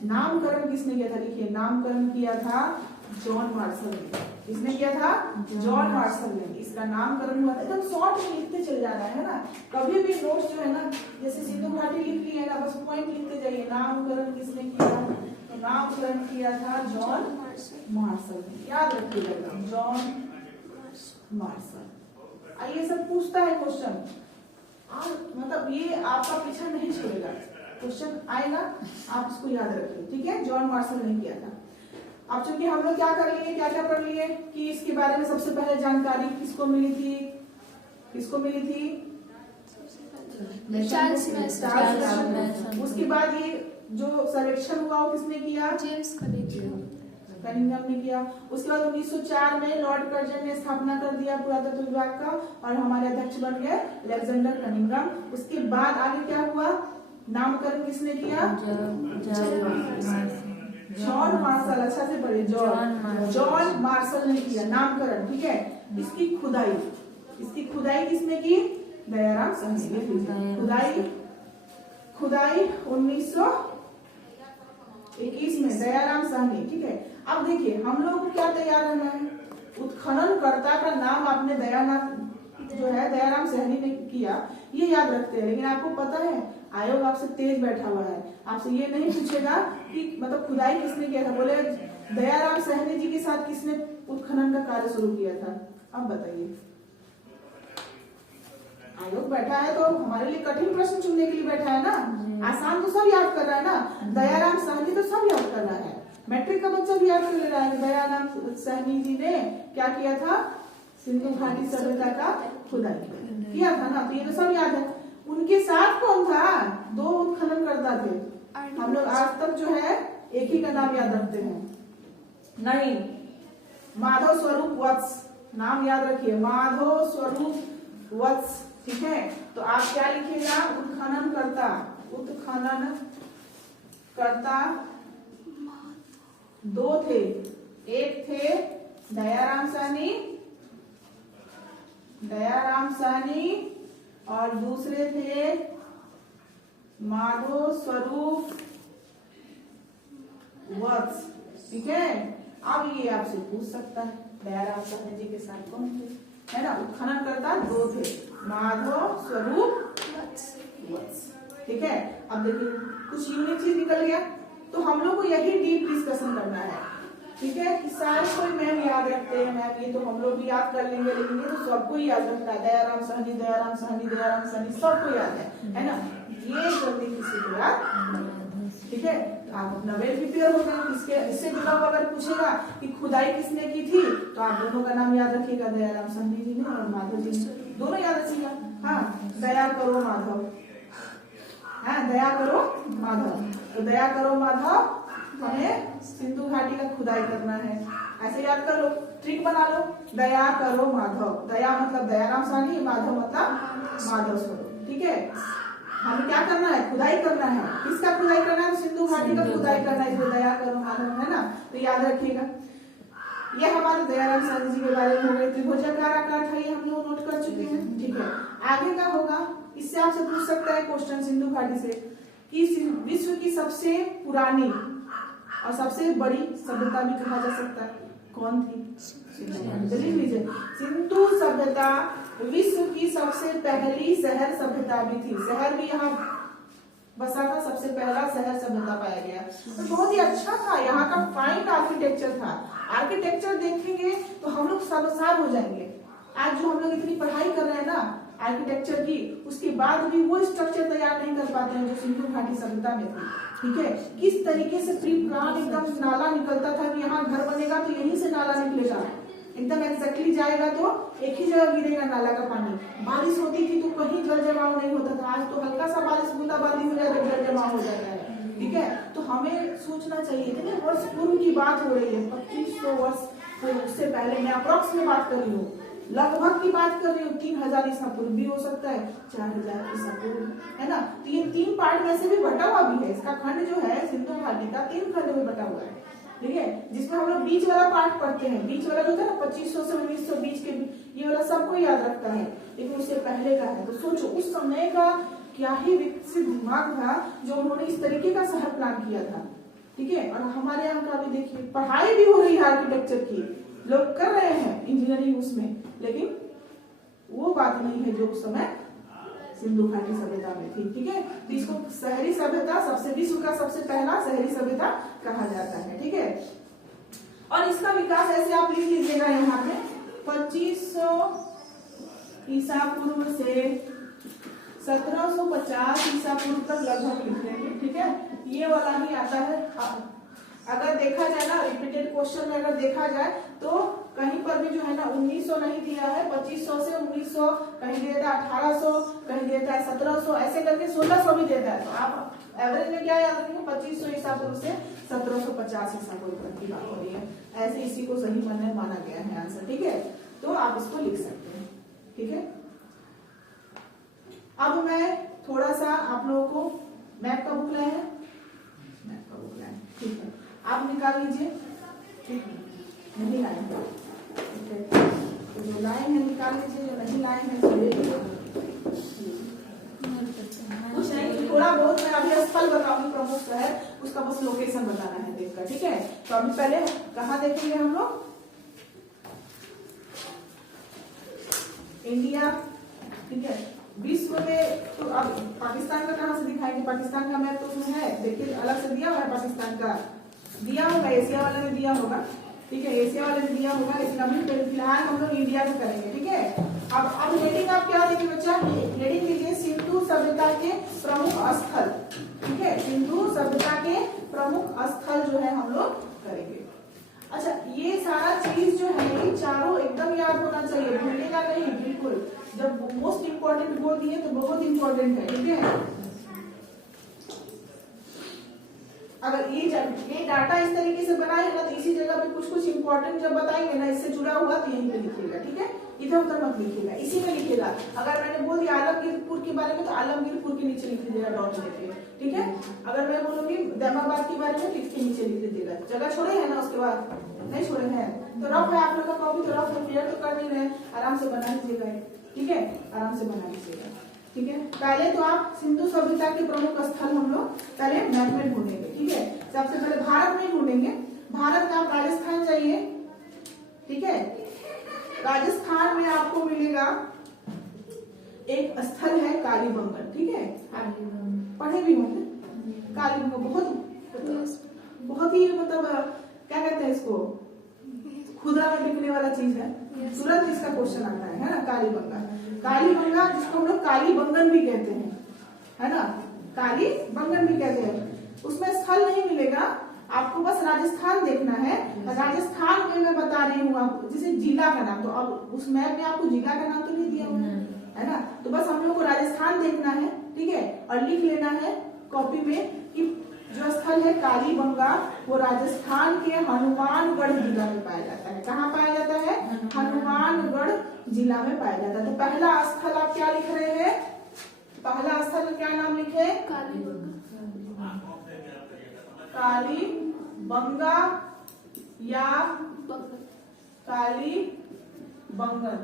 नामकरण किसने किया था? लिखिए, नामकरण किया था जॉन मार्शल ने। किसने किया था? जॉन मार्शल ने। इसका नामकरण हुआ था। एकदम शॉर्ट में लिखते चले जाना है ना, कभी भी नोट्स जो है ना, जैसे सिंधु घाटी लिख ली है ना, बस पॉइंट लिखते जाइए। नामकरण किसने किया? तो नामकरण किया था जॉन मार्शल ने, याद रखिएगा, जॉन मार्शल। आइए, सब पूछता है क्वेश्चन, मतलब ये आपका पीछा नहीं छोड़ेगा, क्वेश्चन आएगा, आप इसको याद रखिए, ठीक है। जॉन मार्शल ने किया था। अब चूंकि हम लोग क्या कर लिए, क्या क्या पढ़ लिए कि इसके बारे में सबसे पहले जानकारी किसको मिली थी? चार्ल्स मैसन। उसके बाद ये जो सर्वेक्षण हुआ वो किसने किया? जेम्स कनिंघम ने किया। उसके बाद 1904 में लॉर्ड कर्जन ने स्थापना कर दिया पुरातत्व विभाग का, और हमारे अध्यक्ष बन गए अलेक्जेंडर कनिंघम। उसके बाद आगे क्या हुआ, नामकरण किसने किया? जॉन मार्शल, अच्छा से पढ़िए, जॉन मार्शल ने किया नामकरण, ठीक है। इसकी खुदाई किसने की? दयाराम साहनी ने। खुदाई 1921 में दयाराम साहनी, ठीक है। अब देखिए, हम लोग को क्या तैयार रहना है, उत्खननकर्ता का नाम आपने दयाराम साहनी ने किया, ये याद रखते हैं। लेकिन आपको पता है, आयोग आपसे तेज बैठा हुआ है, आपसे ये नहीं पूछेगा कि मतलब खुदाई किसने किया था। बोले दयाराम साहनी जी के साथ किसने उत्खनन का कार्य शुरू किया था? अब बताइए, आयोग बैठा है तो हमारे लिए कठिन प्रश्न चुनने के लिए बैठा है ना। आसान तो सब याद कर रहा है ना, दयाराम साहनी तो सब याद कर रहा है, मैट्रिक का बच्चा भी याद कर ले रहा है। दयाराम साहनी जी ने क्या किया था? सिंधु घाटी सभ्यता का खुदाई किया था ना, तो ये तो सब याद है। उनके साथ कौन था? 2 उत्खनन करता थे। हम लोग आज तक जो है एक ही का नाम याद रखते हैं, नहीं, माधव स्वरूप वत्स, नाम याद रखिए, माधव स्वरूप वत्स, ठीक है। तो आप क्या लिखिएगा? उत्खनन करता 2 थे, एक थे दयाराम साहनी और दूसरे थे माधव स्वरूप वत्स, ठीक है। अब ये आपसे पूछ सकता है, दयाराम साहनी जी के साथ कौन थे, है ना। उत्खनन करता 2 थे, माधव स्वरूप वत्स, ठीक है। अब देखिए, कुछ यूनिक चीज निकल गया, तो हम लोग को यही डीप डिस्कशन करना है, ठीक है। कि सारे कोई मैम याद रखते हैं, मैम ये तो हम लोग भी याद कर लेंगे, लेकिन ये तो सबको ही याद रखता है, दयाराम साहनी सबको याद है ना। ये जल्दी किसी को याद, ठीक है। आप अपना वेल प्रिपेयर हो गए। इससे जुड़ा हुआ अगर पूछेगा कि खुदाई किसने की थी, तो आप दोनों का नाम याद रखिएगा, दयाराम साहनी जी ने और माधव जी ने, दोनों याद रखिएगा। हाँ, दया करो माधव, तो दया करो माधव, हमें सिंधु घाटी का खुदाई करना है, ऐसे याद कर लो, ट्रिक बना लो। दया करो माधव, दया मतलब दयाराम साहनी, माधव मतलब माधव स्वरूप, ठीक है। हमें क्या करना है? खुदाई करना है। किसका खुदाई करना है? सिंधु घाटी का खुदाई करना है, इसलिए दया करो माधव, है ना। तो याद रखिएगा। ये हमारे दयाराम साहनी जी के बारे में हो गए। त्रिभुजाकार आकार था, ये हम लोग नोट कर चुके हैं। ठीक है, आगे का होगा, इससे आपसे पूछ सकता है क्वेश्चन सिंधु घाटी से कि विश्व की सबसे पुरानी और सबसे बड़ी सभ्यता भी कहा जा सकता है, कौन थी? लिख लीजिए, सिंधु सभ्यता विश्व की सबसे पहली शहर सभ्यता भी थी। शहर भी यहाँ बसा था, सबसे पहला शहर सभ्यता पाया गया। तो बहुत ही अच्छा था, यहाँ का फाइन आर्किटेक्चर था। आर्किटेक्चर देखेंगे तो हम लोग सर्वसार हो जाएंगे। आज जो हम लोग इतनी पढ़ाई कर रहे हैं ना आर्किटेक्चर की, उसके बाद भी वो स्ट्रक्चर तैयार नहीं कर पाते हैं जो सिंधु घाटी सभ्यता में थी। ठीक है, किस तरीके से प्री प्लान एकदम नाला निकलता था कि यहाँ घर बनेगा तो यहीं से नाला निकलेगा, एकदम एग्जैक्टली जाएगा तो एक ही जगह गिरेगा नाला का पानी। बारिश होती थी तो कहीं जल जमाव नहीं होता था, आज तो हल्का सा बारिश बूंदाबांदी हो जाए तो जल जमाव हो जाता है। ठीक है, तो हमें सोचना चाहिए। इतने वर्ष पूर्व की बात हो रही है, 2500 वर्ष उससे पहले मैं अप्रॉक्स में बात कर रही हूँ, लगभग की बात कर रही हूँ। 3000 ईसा पूर्व भी हो सकता है, 4000 ईसा पूर्व, है ना। तो ये 3 पार्ट में से भी बटा हुआ भी है। इसका खंड जो है सिंधु घाटी का 3 खंड में बटा हुआ है। ठीक है, जिसमें हम लोग बीच वाला पार्ट पढ़ते हैं। बीच वाला जो था ना 2500 से 1900 बीच के, ये वाला सबको याद रखता है, लेकिन उससे पहले का है। तो सोचो उस समय का क्या ही विकसित दिमाग था जो उन्होंने इस तरीके का शहर प्लान किया था। ठीक है, और हमारे यहाँ का भी देखिए, पढ़ाई भी हो रही है आर्किटेक्चर की, लोग कर रहे हैं इंजीनियरिंग उसमें, लेकिन वो बात नहीं है जो उस समय सिंधु घाटी सभ्यता में थी। ठीक है, तो इसको शहरी सभ्यता, सबसे विश्व का सबसे पहला शहरी सभ्यता कहा जाता है। ठीक है, और इसका विकास ऐसे आप लिख लीजिएगा यहाँ पे 2500 ईसा पूर्व से 1750 ईसा पूर्व तक लगभग लिख लेंगे। ठीक है, ये वाला ही आता है। अगर देखा जाए ना रिपीटेड क्वेश्चन में अगर देखा जाए तो कहीं पर भी जो है ना 1900 नहीं दिया है, 2500 से 1900 कहीं देता है, 1800 कहीं देता है, 1700 ऐसे करके 1600 भी देता है। तो आप एवरेज में क्या याद रखेंगे, 2500 ईसा पूर्व से 1750 ईसा पूर्व तक की बात हो रही है। ऐसे इसी को सही माना गया है आंसर। ठीक है, तो आप इसको लिख सकते हैं। ठीक है, अब मैं थोड़ा सा आप लोगों को मैप का बुक लाए हैं, मैप का बुक लाए। ठीक है, आप निकाल लीजिए। ठीक है, नहीं लाए हैं, तो जो लाए हैं निकाल लीजिए, जो नहीं लाए हैं तो ले लीजिए। कुछ नहीं, थोड़ा बहुत मैं अभी स्थल बताऊंगी प्रमुख शहर, उसका बस लोकेशन बताना है देखकर। ठीक है, तो अभी पहले कहाँ देखेंगे हम लोग, इंडिया। ठीक है, विश्व में तो अब पाकिस्तान का कहाँ से दिखाएंगे, पाकिस्तान का मैप तो उसमें है, देखिए अलग से दिया हुआ है, पाकिस्तान का दिया होगा, एशिया वाले में दिया होगा। ठीक है, एशिया वाले में दिया होगा, लेकिन अभी फिलहाल हम लोग इंडिया में करेंगे। ठीक है, अब हेडिंग आप क्या देखिए बच्चा, हेडिंग लीजिए सिंधु सभ्यता के प्रमुख स्थल। ठीक है, सिंधु सभ्यता के प्रमुख स्थल जो है हम लोग करेंगे। अच्छा, ये सारा चीज जो है ये चारों एकदम याद होना चाहिए, भूलेगा नहीं बिल्कुल। जब मोस्ट इम्पोर्टेंट बोल दिए तो बहुत इम्पोर्टेंट है। ठीक है, अगर ये डाटा इस तरीके से बनाएंगे ना तो इसी जगह पे कुछ कुछ इंपॉर्टेंट जब बताएंगे ना इससे जुड़ा हुआ तो यहीं पे लिखिएगा। ठीक है, इधर उधर मत लिखिएगा, इसी में लिखिएगा। अगर मैंने बोल दिया आलमगीरपुर के बारे में तो आलमगीरपुर के नीचे लिख लीजिएगा डॉट लेके। ठीक है, अगर मैं बोलूंगी दैमाबाद के बारे में लिख के नीचे लिख लीजिएगा। जगह छोड़े हैं ना, उसके बाद नहीं छोड़े हैं तो रफ है आप लोग का कॉपी, तो रफ क्लियर तो कर नहीं रहे, आराम से बना लीजिएगा। ठीक है, आराम से बना लीजिएगा। ठीक है, पहले तो आप सिंधु सभ्यता के प्रमुख स्थल हम लोग पहले मैप में ढूंढेंगे। ठीक है, सबसे पहले भारत में ढूंढेंगे। भारत में आप राजस्थान जाइए। ठीक है, राजस्थान में आपको मिलेगा एक स्थल है कालीबंगन। ठीक है, पढ़े भी होंगे कालीबंगन, बहुत ही मतलब क्या कहते हैं इसको, खुदरा में बिकने वाला चीज है, तुरंत इसका क्वेश्चन आता है ना। कालीबंगा, कालीबंगा जिसको हम लोग कालीबंगन भी कहते हैं, है ना, कालीबंगन भी कहते हैं। उसमें स्थल नहीं मिलेगा, आपको बस राजस्थान देखना है। राजस्थान में मैं बता रही हूँ आपको, जैसे जिला का नाम, तो अब उस मैप में आपको जिला का नाम तो नहीं दिया हुआ है ना, तो बस हम लोग को राजस्थान देखना है। ठीक है, और लिख लेना है कॉपी में कि जो स्थल है कालीबंगा वो राजस्थान के हनुमानगढ़ जिला में पाया जाता है। कहाँ पाया जाता है, हनुमानगढ़ जिला में पाया जाता है। तो पहला स्थल आप क्या लिख रहे हैं, पहला स्थल क्या नाम लिखे, कालीबंगा या काली बंगन,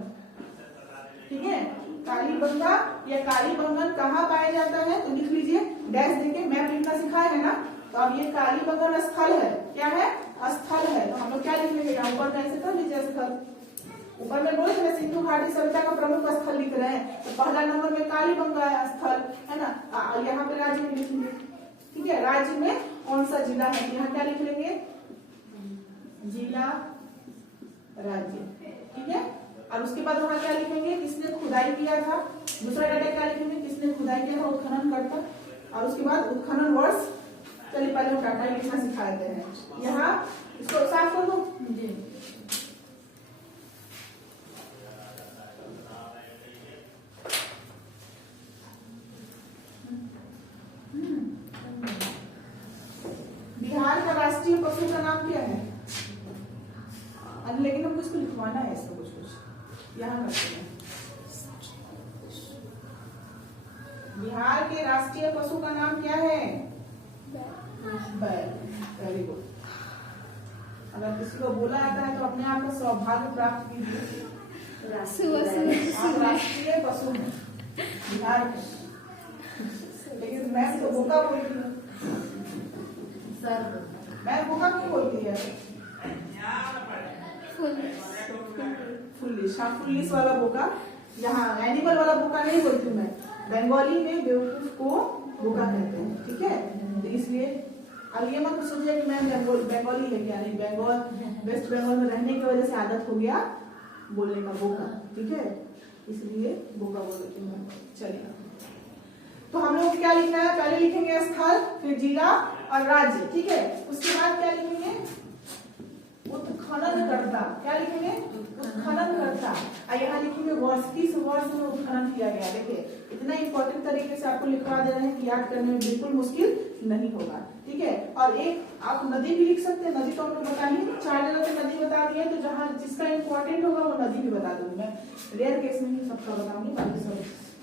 ठीक है। काली बंगा या काली बंगन कहाँ पाया जाता है तो लिख लीजिए, डैश देके मैप लिखना सिखाया है ना। तो अब ये काली बंगन स्थल है, क्या है, स्थल है। तो हम लोग क्या लिख लेंगे, ऊपर का ऐसे कर लीजिए स्थल। ऊपर में बोले थे सिंधु घाटी सभ्यता का प्रमुख स्थल लिख रहे हैं, तो पहला नंबर में कालीबंगा स्थल है ना। यहाँ पे राज्य में लिखेंगे, ठीक है। राज्य में कौन सा जिला है, यहाँ क्या लिख लेंगे, जिला राज्य, ठीक है। और उसके बाद वहाँ क्या लिखेंगे, किसने खुदाई किया था। दूसरा डाटा क्या लिखेंगे, किसने खुदाई किया था, उत्खनन करता। और उसके बाद उत्खनन वर्ष, चलिए पहले हम डाटा लिखना सिखा देते हैं। यहाँ इसको साफ कर दो जी। बिहार का राष्ट्रीय पशु का नाम क्या है, लेकिन हमको इसको लिखवाना है, इसको कुछ कुछ यहाँ करते हैं। बिहार के राष्ट्रीय पशु का नाम क्या है, बैल। Very good. अगर किसी को बोला जाता है तो अपने आप को सौभाग्य प्राप्त कीजिए, आप राष्ट्रीय पशु हैं बिहार के। लेकिन मैं तो बोका बोलती हूँ, मैं बोका क्यों बोलती है, फुल्लिश, हाँ फुल्लिश वाला बोका। यहाँ एनिमल वाला बोका नहीं बोलती हूँ मैं, बंगाली में बेवकूफ को बोका कहते हैं, ठीक है। तो इसलिए अब ये मत सोचिए कि मैं बंगाली है क्या, नहीं, बंगाल वेस्ट बंगाल में रहने की वजह से आदत हो गया बोलने का बोका, ठीक है, इसलिए बोका बोल देती हूँ मैं। चलिए तो हम लोग क्या लिखना है, पहले लिखेंगे स्थल, फिर जिला और राज्य, ठीक है। उसके बाद क्या लिखेंगे, उत्खनन करता, क्या लिखेंगे, उत्खनन करता। और यहाँ लिखेंगे वर्ष, किस वर्ष में उत्खनन किया गया। देखिए इतना इंपॉर्टेंट तरीके से आपको लिखवा दे रहे हैं कि याद करने में बिल्कुल मुश्किल नहीं होगा, ठीक है। और एक आप नदी भी लिख सकते हैं, नदी तो हम लोग बता ही 4 जगह पे नदी बता दिए, तो जहाँ जिसका इंपॉर्टेंट होगा वो नदी भी बता दूंगी मैं, रेयर केस में ही सबका बताऊंगी, बाकी सब।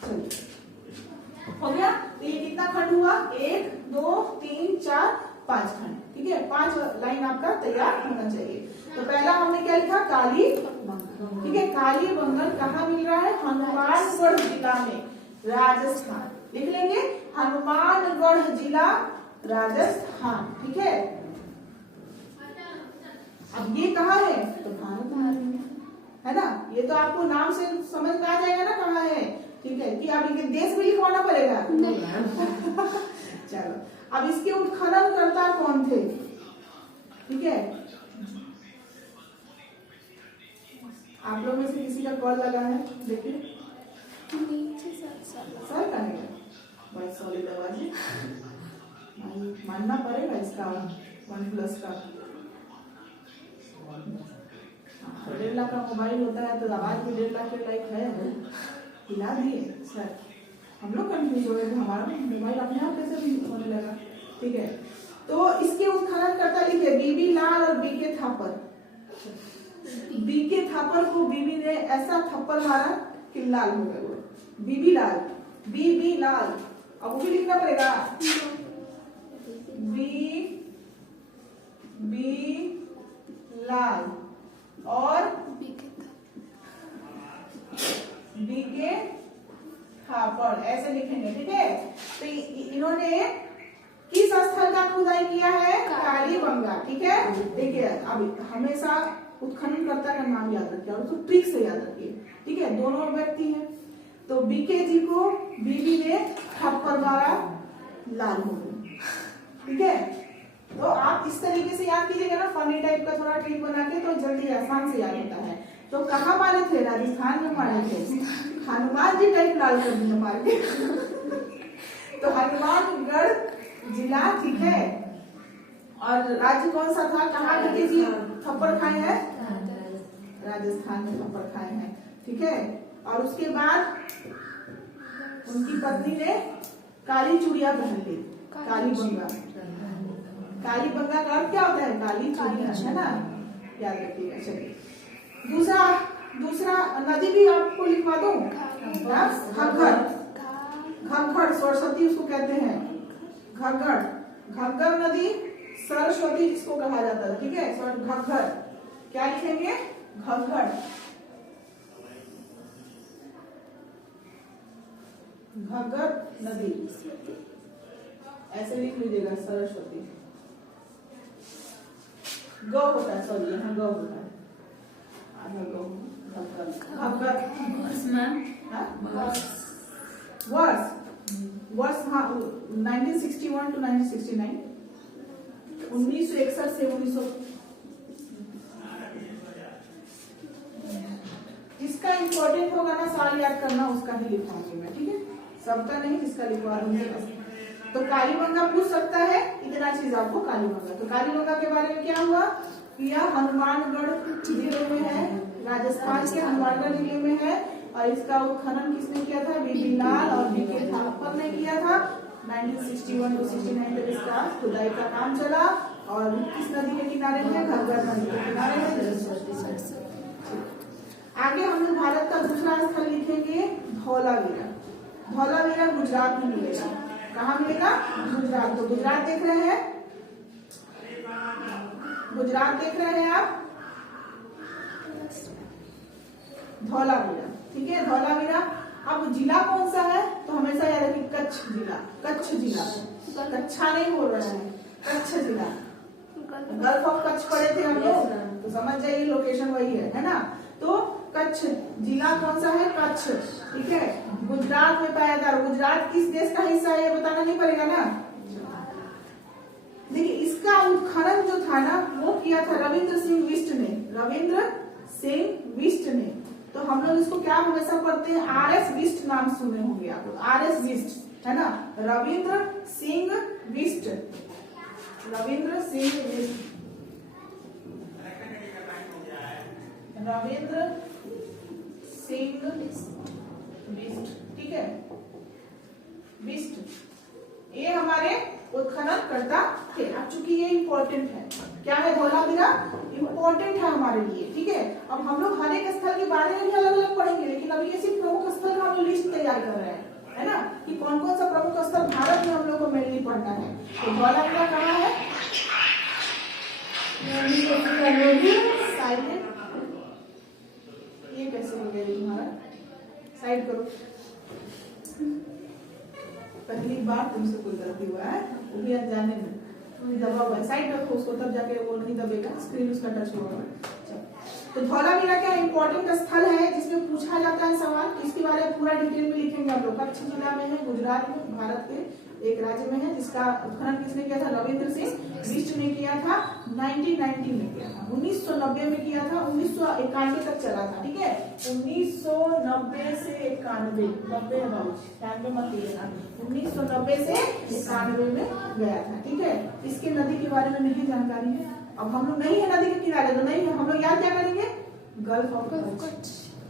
चलिए हो गया। तो ये कितना खंड हुआ, 1 2 3 4 5 खंड, ठीक है। 5 लाइन आपका तैयार होना चाहिए। तो पहला हमने क्या लिखा, काली बंगन, ठीक है। काली बंगन कहाँ मिल रहा है, हनुमानगढ़ जिला में, राजस्थान। लिख लेंगे हनुमानगढ़ जिला, राजस्थान, ठीक है। अब ये कहाँ है, तो भारत में है ना। ये तो आपको नाम से समझ में आ जाएगा ना कहाँ है, ठीक है। कि अब ये देश भी लिखवाना पड़ेगा चलो अब इसके उत्खनन करता कौन थे, ठीक है। आप लोग में से किसी का कॉल लगा है, देखिए सर का है, बहुत सॉलिड आवाज है, मानना पड़ेगा इसका, OnePlus का 1.5 लाख का मोबाइल होता है तो आवाज भी 1.5 लाख के लाइक है, हिला दिए सर। हम लोग कंफ्यूज हो गए थे, हमारा मोबाइल अपने आप कैसे भी होने लगा, ठीक है। तो इसके उत्खनन करता लिखे बीबी लाल और बीके थापर। बीके थापर को बीबी ने ऐसा थप्पड़ मारा कि लाल हो गए वो, बीबी लाल, बीबी लाल। अब वो भी लिखना पड़ेगा, बी लाल और बीके थापर, ऐसे लिखेंगे, ठीक है। तो इन्होंने किस स्थल का खुदाई किया है, कालीबंगा, ठीक है। देखिए अब हमेशा उत्खननकर्ता का नाम याद रखिए और उसको ट्रिक से याद रखिए, ठीक है। दोनों व्यक्ति हैं, तो बीके जी को बीबी ने थप्पड़ मारा, लाल हो गए, ठीक है। तो आप इस तरीके से याद कीजिएगा ना, फनी टाइप का थोड़ा ट्रिक बना के, तो जल्दी आसान से याद होता है। तो कहाँ मारे थे, राजस्थान में मारे थे, हनुमान जी टाइप लाल कर दिया मार के तो हनुमानगढ़ जिला, ठीक है। और राज्य कौन सा था, कहाँ बीके जी थप्पड़ खाए हैं, राजस्थान में थप्पड़ खाए हैं, ठीक है। और उसके बाद उनकी पत्नी ने काली चूड़िया पहन ली, कालीबंगा। कालीबंगा का अर्थ क्या होता है, काली चूड़िया, है ना, याद रखिएगा। चलिए दूसरा नदी भी आपको लिखवा दूं, घग्गर, घग्गर सरस्वती उसको कहते हैं, घग्गर, घग्गर नदी सरस्वती जिसको कहा जाता है, ठीक है। घग्गर क्या लिखेंगे, घग्गर, घग्गर नदी, ऐसे लिख लीजिएगा सरस्वती। ग होता है, सॉरी यहाँ ग होता है, आधा ग, घग्गर, वर्ष मैम, हाँ? वर्ष, वर्ष, वर्ष हाँ 1961 to 1969, 1961 से 1900। जिसका इंपॉर्टेंट होगा ना साल याद करना, उसका ही लिखवाऊंगी मैं, ठीक है, सबका नहीं, जिसका लिखवा दूंगी बस। तो कालीबंगा पूछ सकता है, इतना चीज आपको कालीबंगा। तो कालीबंगा के बारे में क्या हुआ कि यह हनुमानगढ़ जिले में है, राजस्थान के हनुमानगढ़ जिले में है, और इसका उत्खनन किसने किया था? बीबी लाल और बीके थापर ने किया था। 1961 to 69 तक इसका खुदाई का काम चला, और किस नदी के किनारे में? घग्गर नदी के किनारे में। आगे हम लोग भारत का दूसरा स्थल लिखेंगे धौलावीरा। धौलावीरा गुजरात में मिलेगा। कहाँ मिलेगा? गुजरात। तो गुजरात देख रहे हैं, गुजरात देख रहे हैं आप, धौलावीरा, ठीक है, धौलावीरा। अब जिला कौन सा है? तो हमेशा याद रखिए कच्छ जिला, कच्छ जिला, कच्छा नहीं बोल रहे हैं, कच्छ जिला। गल्फ ऑफ कच्छ पढ़े थे हम लोग, तो समझ जाइए लोकेशन वही है ना। तो कच्छ जिला कौन सा है? कच्छ, ठीक है, गुजरात में पाया था। गुजरात किस देश का हिस्सा है ये बताना नहीं पड़ेगा ना। देखिए इसका उत्खनन जो था ना वो किया था रविंद्र सिंह बिष्ट ने, रविंद्र सिंह बिष्ट ने। तो हम लोग इसको क्या हमेशा पढ़ते हैं? आर.एस. बिष्ट नाम सुने होंगे आप लोग, आर.एस. बिष्ट है ना, रविंद्र सिंह बिष्ट, रविंद्र सिंह बिष्ट, रविंद्र सिंह बिष्ट, ठीक है, बिष्ट। ये हमारे उत्खनन करता थे। अब चूंकि ये इंपॉर्टेंट है, क्या है? धौलावीरा इंपॉर्टेंट है हमारे लिए, ठीक है। अब हम लोग हर एक स्थल के बारे में भी अलग अलग पढ़ेंगे, लेकिन अभी ये सिर्फ प्रमुख स्थल का हम लोग लिस्ट तैयार कर रहे हैं, है ना, कि कौन कौन सा प्रमुख स्थल भारत में हम लोग को मेनली पढ़ना है। तो धौलावीरा कहाँ है? साइलेंट, ये कैसे हो गया तुम्हारा? साइड करो, पहली बार तुमसे कोई गलती हुआ है, वो भी अनजाने में, दबा हुआ है, साइड रखो उसको, तब जाके वो नहीं दबेगा, स्क्रीन उसका टच होगा। तो धौलावीरा क्या इंपॉर्टेंट स्थल है जिसमें पूछा जाता है सवाल, इसके बारे में पूरा डिटेल में लिखेंगे हम लोग। कच्छ जिला में है, गुजरात में, भारत के एक राज्य में है, जिसका उत्खनन किसने किया था? रविंद्र सिंह बिष्ट ने किया था। 1990 में किया था, 1990 में किया था, 1991 तक चला था, ठीक है, 1990 से 91, 90 मत लीजिएगा, 1990 से 91 में गया था, ठीक है। इसके नदी के बारे में नहीं जानकारी है। अब हम लोग नहीं है नदी के किनारे, तो नहीं है, हम लोग याद क्या करेंगे? गल्फ ऑफ कच्छ,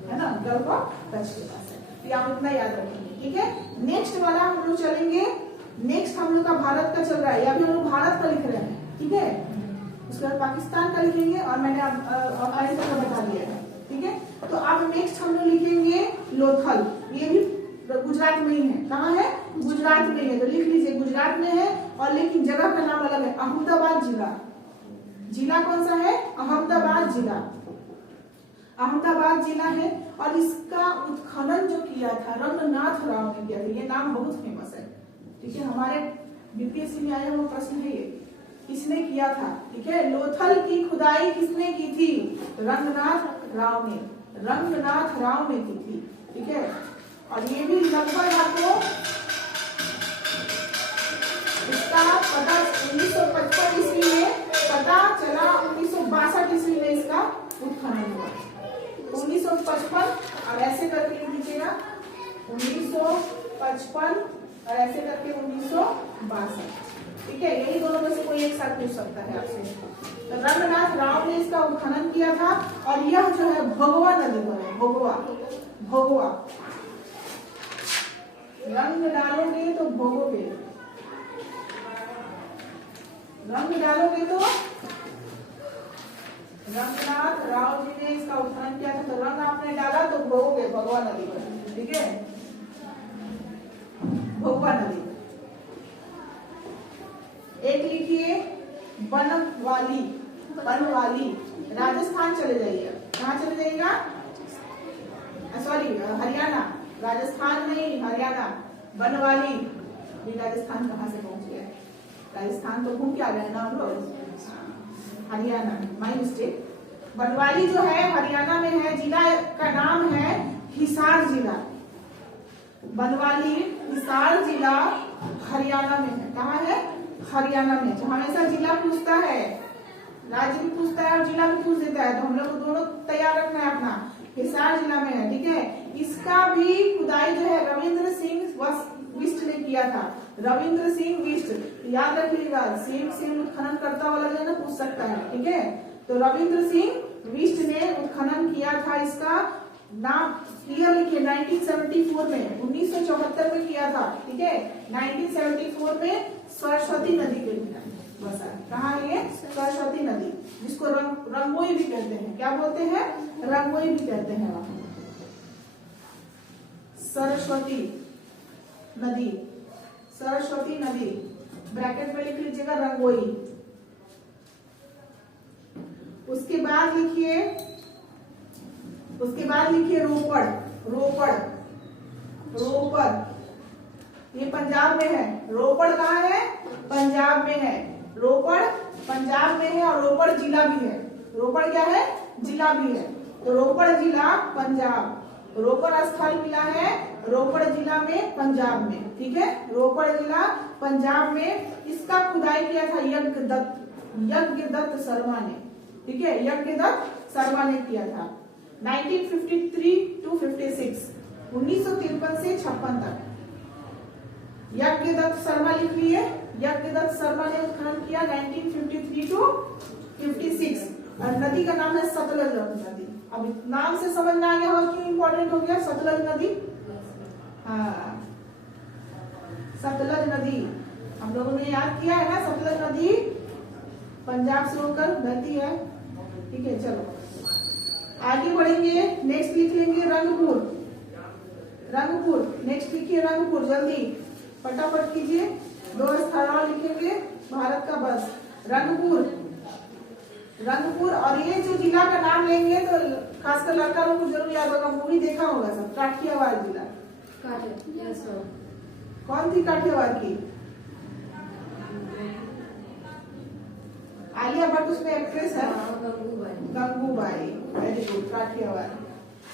है ना, गल्फ ऑफ कच्छ के पास है, ये आप इतना याद रखेंगे, ठीक है। नेक्स्ट वाला हम लोग चलेंगे, नेक्स्ट हम लोग का भारत का चल रहा है, अभी हम लोग भारत का लिख रहे हैं, ठीक है, उसके बाद पाकिस्तान का लिखेंगे, और मैंने ऑनलाइन का बता दिया है, ठीक है। तो अब नेक्स्ट हम लोग लिखेंगे लोथल, ये भी गुजरात में ही है। कहाँ है? गुजरात में है, तो लिख लीजिए गुजरात में है, और लेकिन जगह का नाम अलग है, अहमदाबाद जिला। जिला कौन सा है? अहमदाबाद जिला, अहमदाबाद जिला है। और इसका उत्खनन जो किया था रंगनाथ राव ने किया था, ये नाम बहुत फेमस है, ठीक है, हमारे बीपीएससी में आया हुआ प्रश्न है ये, किसने किया था, ठीक है। लोथल की खुदाई किसने की थी? रंगनाथ राव ने, रंगनाथ राव ने की थी, ठीक है। और ये भी लगभग आपको इसका पता 1955 ईस्वी में पता चला, 1962 ईस्वी में इसका उत्खनन हुआ, 1955, और ऐसे करके लिख लीजिएगा 1955, और ऐसे करके 1962, ठीक है। यही दोनों में से कोई एक साथ पूछ सकता है आपसे। तो रंगनाथ राव ने इसका उत्खनन किया था, और यह जो है भोगवा नदी पर है, भोगवा, भोगवा, रंग डालोगे तो भोगोगे, रंग डालोगे तो, रंगनाथ राव जी ने इसका उत्खनन किया था, तो रंग आपने डाला तो भोगोगे भगवा नदी पर, ठीक है, भोगवा नदी। एक लिखिए बनवाली, बनवाली, राजस्थान चले जाइए, कहाँ चले जाइएगा, सॉरी हरियाणा, राजस्थान नहीं हरियाणा। बनवाली भी राजस्थान कहाँ से पहुंच गया, राजस्थान तो घूम के आ गए ना हम लोग, हरियाणा, माय मिस्टेक। बनवाली जो है हरियाणा में है, जिला का नाम है हिसार जिला। बनवाली हिसार जिला हरियाणा में है। कहाँ है, हरियाणा में। जो हमेशा जिला पूछता है, राज्य भी पूछता है और जिला भी पूछ देता है, तो हम लोग को दोनों तैयार रखना है अपना। हिसार जिला में है, ठीक है। इसका भी खुदाई जो है रविंद्र सिंह बिष्ट ने किया था। रविंद्र सिंह बिष्ट, याद रखिएगा, सेम उत्खनन करता वाला जो है ना पूछ सकता है, ठीक है। तो रविंद्र सिंह बिष्ट ने उत्खनन किया था। इसका नाम ईयर लिखिए 1974 में, 1974 में किया था, ठीक है। 1974 में सरस्वती नदी के बसा। कहाँ है ये, सरस्वती नदी, जिसको रंगोई भी कहते हैं। क्या बोलते हैं, रंगोई भी कहते हैं वहां। सरस्वती नदी, सरस्वती नदी, ब्रैकेट में लिख लीजिएगा रंगोई। उसके बाद लिखिए रोपड़, रोपड़, रोपड़, ये पंजाब में है। रोपड़ कहाँ है, पंजाब में है। रोपड़ पंजाब में है और रोपड़ जिला भी है। रोपड़ क्या है, जिला भी है। तो रोपड़ जिला पंजाब, रोपड़ स्थल मिला है रोपड़ जिला में, पंजाब में, ठीक है। रोपड़ जिला पंजाब में। इसका खुदाई किया था यज्ञदत्त शर्मा ने, ठीक है। यज्ञदत्त शर्मा ने किया था 1953 to 56, 1953 से 56 तक। यज्ञदत्त शर्मा लिख लिए, यज्ञदत्त शर्मा ने उत्खनन किया 1953 to 56। और नदी का नाम है सतलज नदी। अब नाम से समझ में आ गया हो क्यों इंपॉर्टेंट हो गया सतलज नदी। हाँ, सतलज नदी हम लोगों ने याद किया है ना। सतलज नदी पंजाब से होकर बहती है, ठीक है। चलो आगे बढ़ेंगे। नेक्स्ट लिख लेंगे रंगपुर, रंगपुर। नेक्स्ट लिखिए रंगपुर, जल्दी फटाफट कीजिए। 2 स्थल लिखेंगे भारत का बस। रंगपुर, रंगपुर। और ये जो जिला का नाम लेंगे तो खासकर लड़का लोग को जरूर याद होगा, मूवी देखा होगा सब, काठियावाड़ जिला। कौन थी काठियावाड़ की, आलिया भट्ट उसमें एक्ट्रेस है, गंगूबाई। वेरी गुड, काठियावाड़,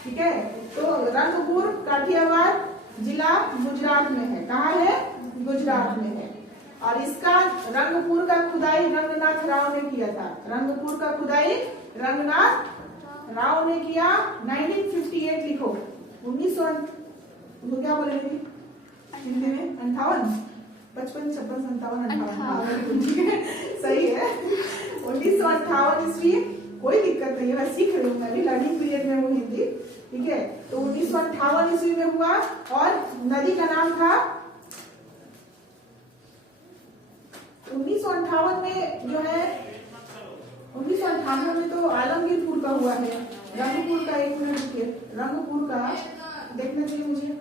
ठीक है। तो रंगपुर काठियावाड़ जिला गुजरात में है। कहाँ है, गुजरात में है। और इसका रंगपुर का खुदाई रंगनाथ राव ने किया था। रंगपुर का खुदाई रंगनाथ राव ने किया 1958 लिखो। 1900 क्या बोलेंगे हिंदी में, 58, 55, 56, 57, 58, सही है। 1958 ईस्वी। कोई दिक्कत नहीं है, मैं सीख रही हूँ, मैं भी लर्निंग पीरियड में हूँ हिंदी, ठीक है। तो 1958 ईस्वी में हुआ। और नदी का नाम था 1958 में जो है, 1958 में तो आलमगीरपुर का हुआ है। रंगपुर का एक मिनट रुकिए, रंगपुर का देखना चाहिए मुझे।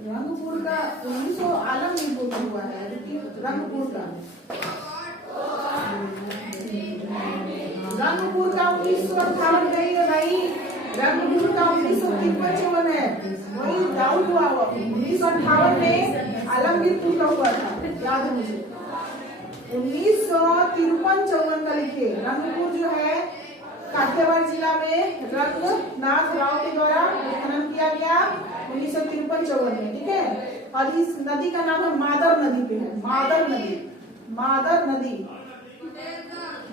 रंगपुर का 1900 आलमगीरपुर का हुआ है, रंगपुर का। रंगपुर का 1958 नहीं है भाई, रंगपुर का 1953 है। वही डाउट हुआ, 1958 में आलमगीरपुर का हुआ था, याद है मुझे। 1953-54 का लिखिए। रंगपुर जो है काठियावाड़ जिला में रंगनाथ राव के द्वारा उत्खनन किया गया 1953-54 में, ठीक है। और इस नदी का नाम है मादर नदी पे है, मादर नदी, मादर नदी,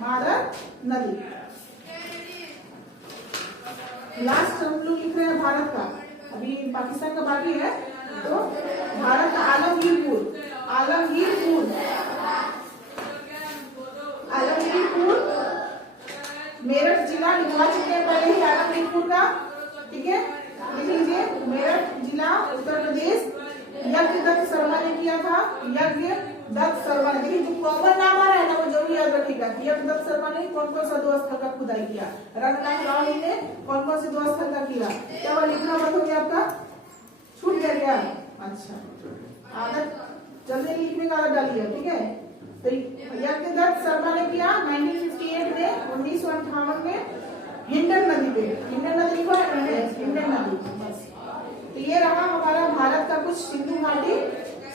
मादर नदी। लास्ट हम लोग लिख रहे हैं भारत का, अभी पाकिस्तान का बाकी है। तो भारत का आलमगीरपुर, आलमगीरपुर, आलमगीरपुर मेरठ जिला लिखवा चुके हैं पहले ही आलमगीरपुर का, ठीक है। लिख लीजिए मेरठ जिला उत्तर प्रदेश। यज्ञदत्त शर्मा ने किया था, यज्ञदत्त शर्मा ने। देखिए जो कॉमन नाम आ रहा है ना वो जरूर याद रखिएगा। यज्ञदत्त शर्मा ने कौन कौन सा 2 स्थल का खुदाई किया, रंगनाथ राव ने कौन कौन से 2 स्थल का किया। क्या वो लिखना बंद हो गया आपका, छूट गया क्या? अच्छा, आदत जल्दी लिखने का आदत डालिए, ठीक है। तो यज्ञदत्त शर्मा ने किया 1958 में, 1958 में। पे इंडियन नदी लिखा है ना, इंडियन नदी। तो ये रहा हमारा भारत का कुछ सिंधु घाटी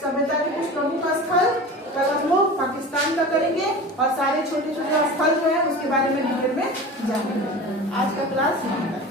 सभ्यता के कुछ प्रमुख स्थल। कल हम लोग पाकिस्तान का करेंगे और सारे छोटे छोटे स्थल जो है उसके बारे में डिटेल में जानेंगे। आज का क्लास यहीं तक।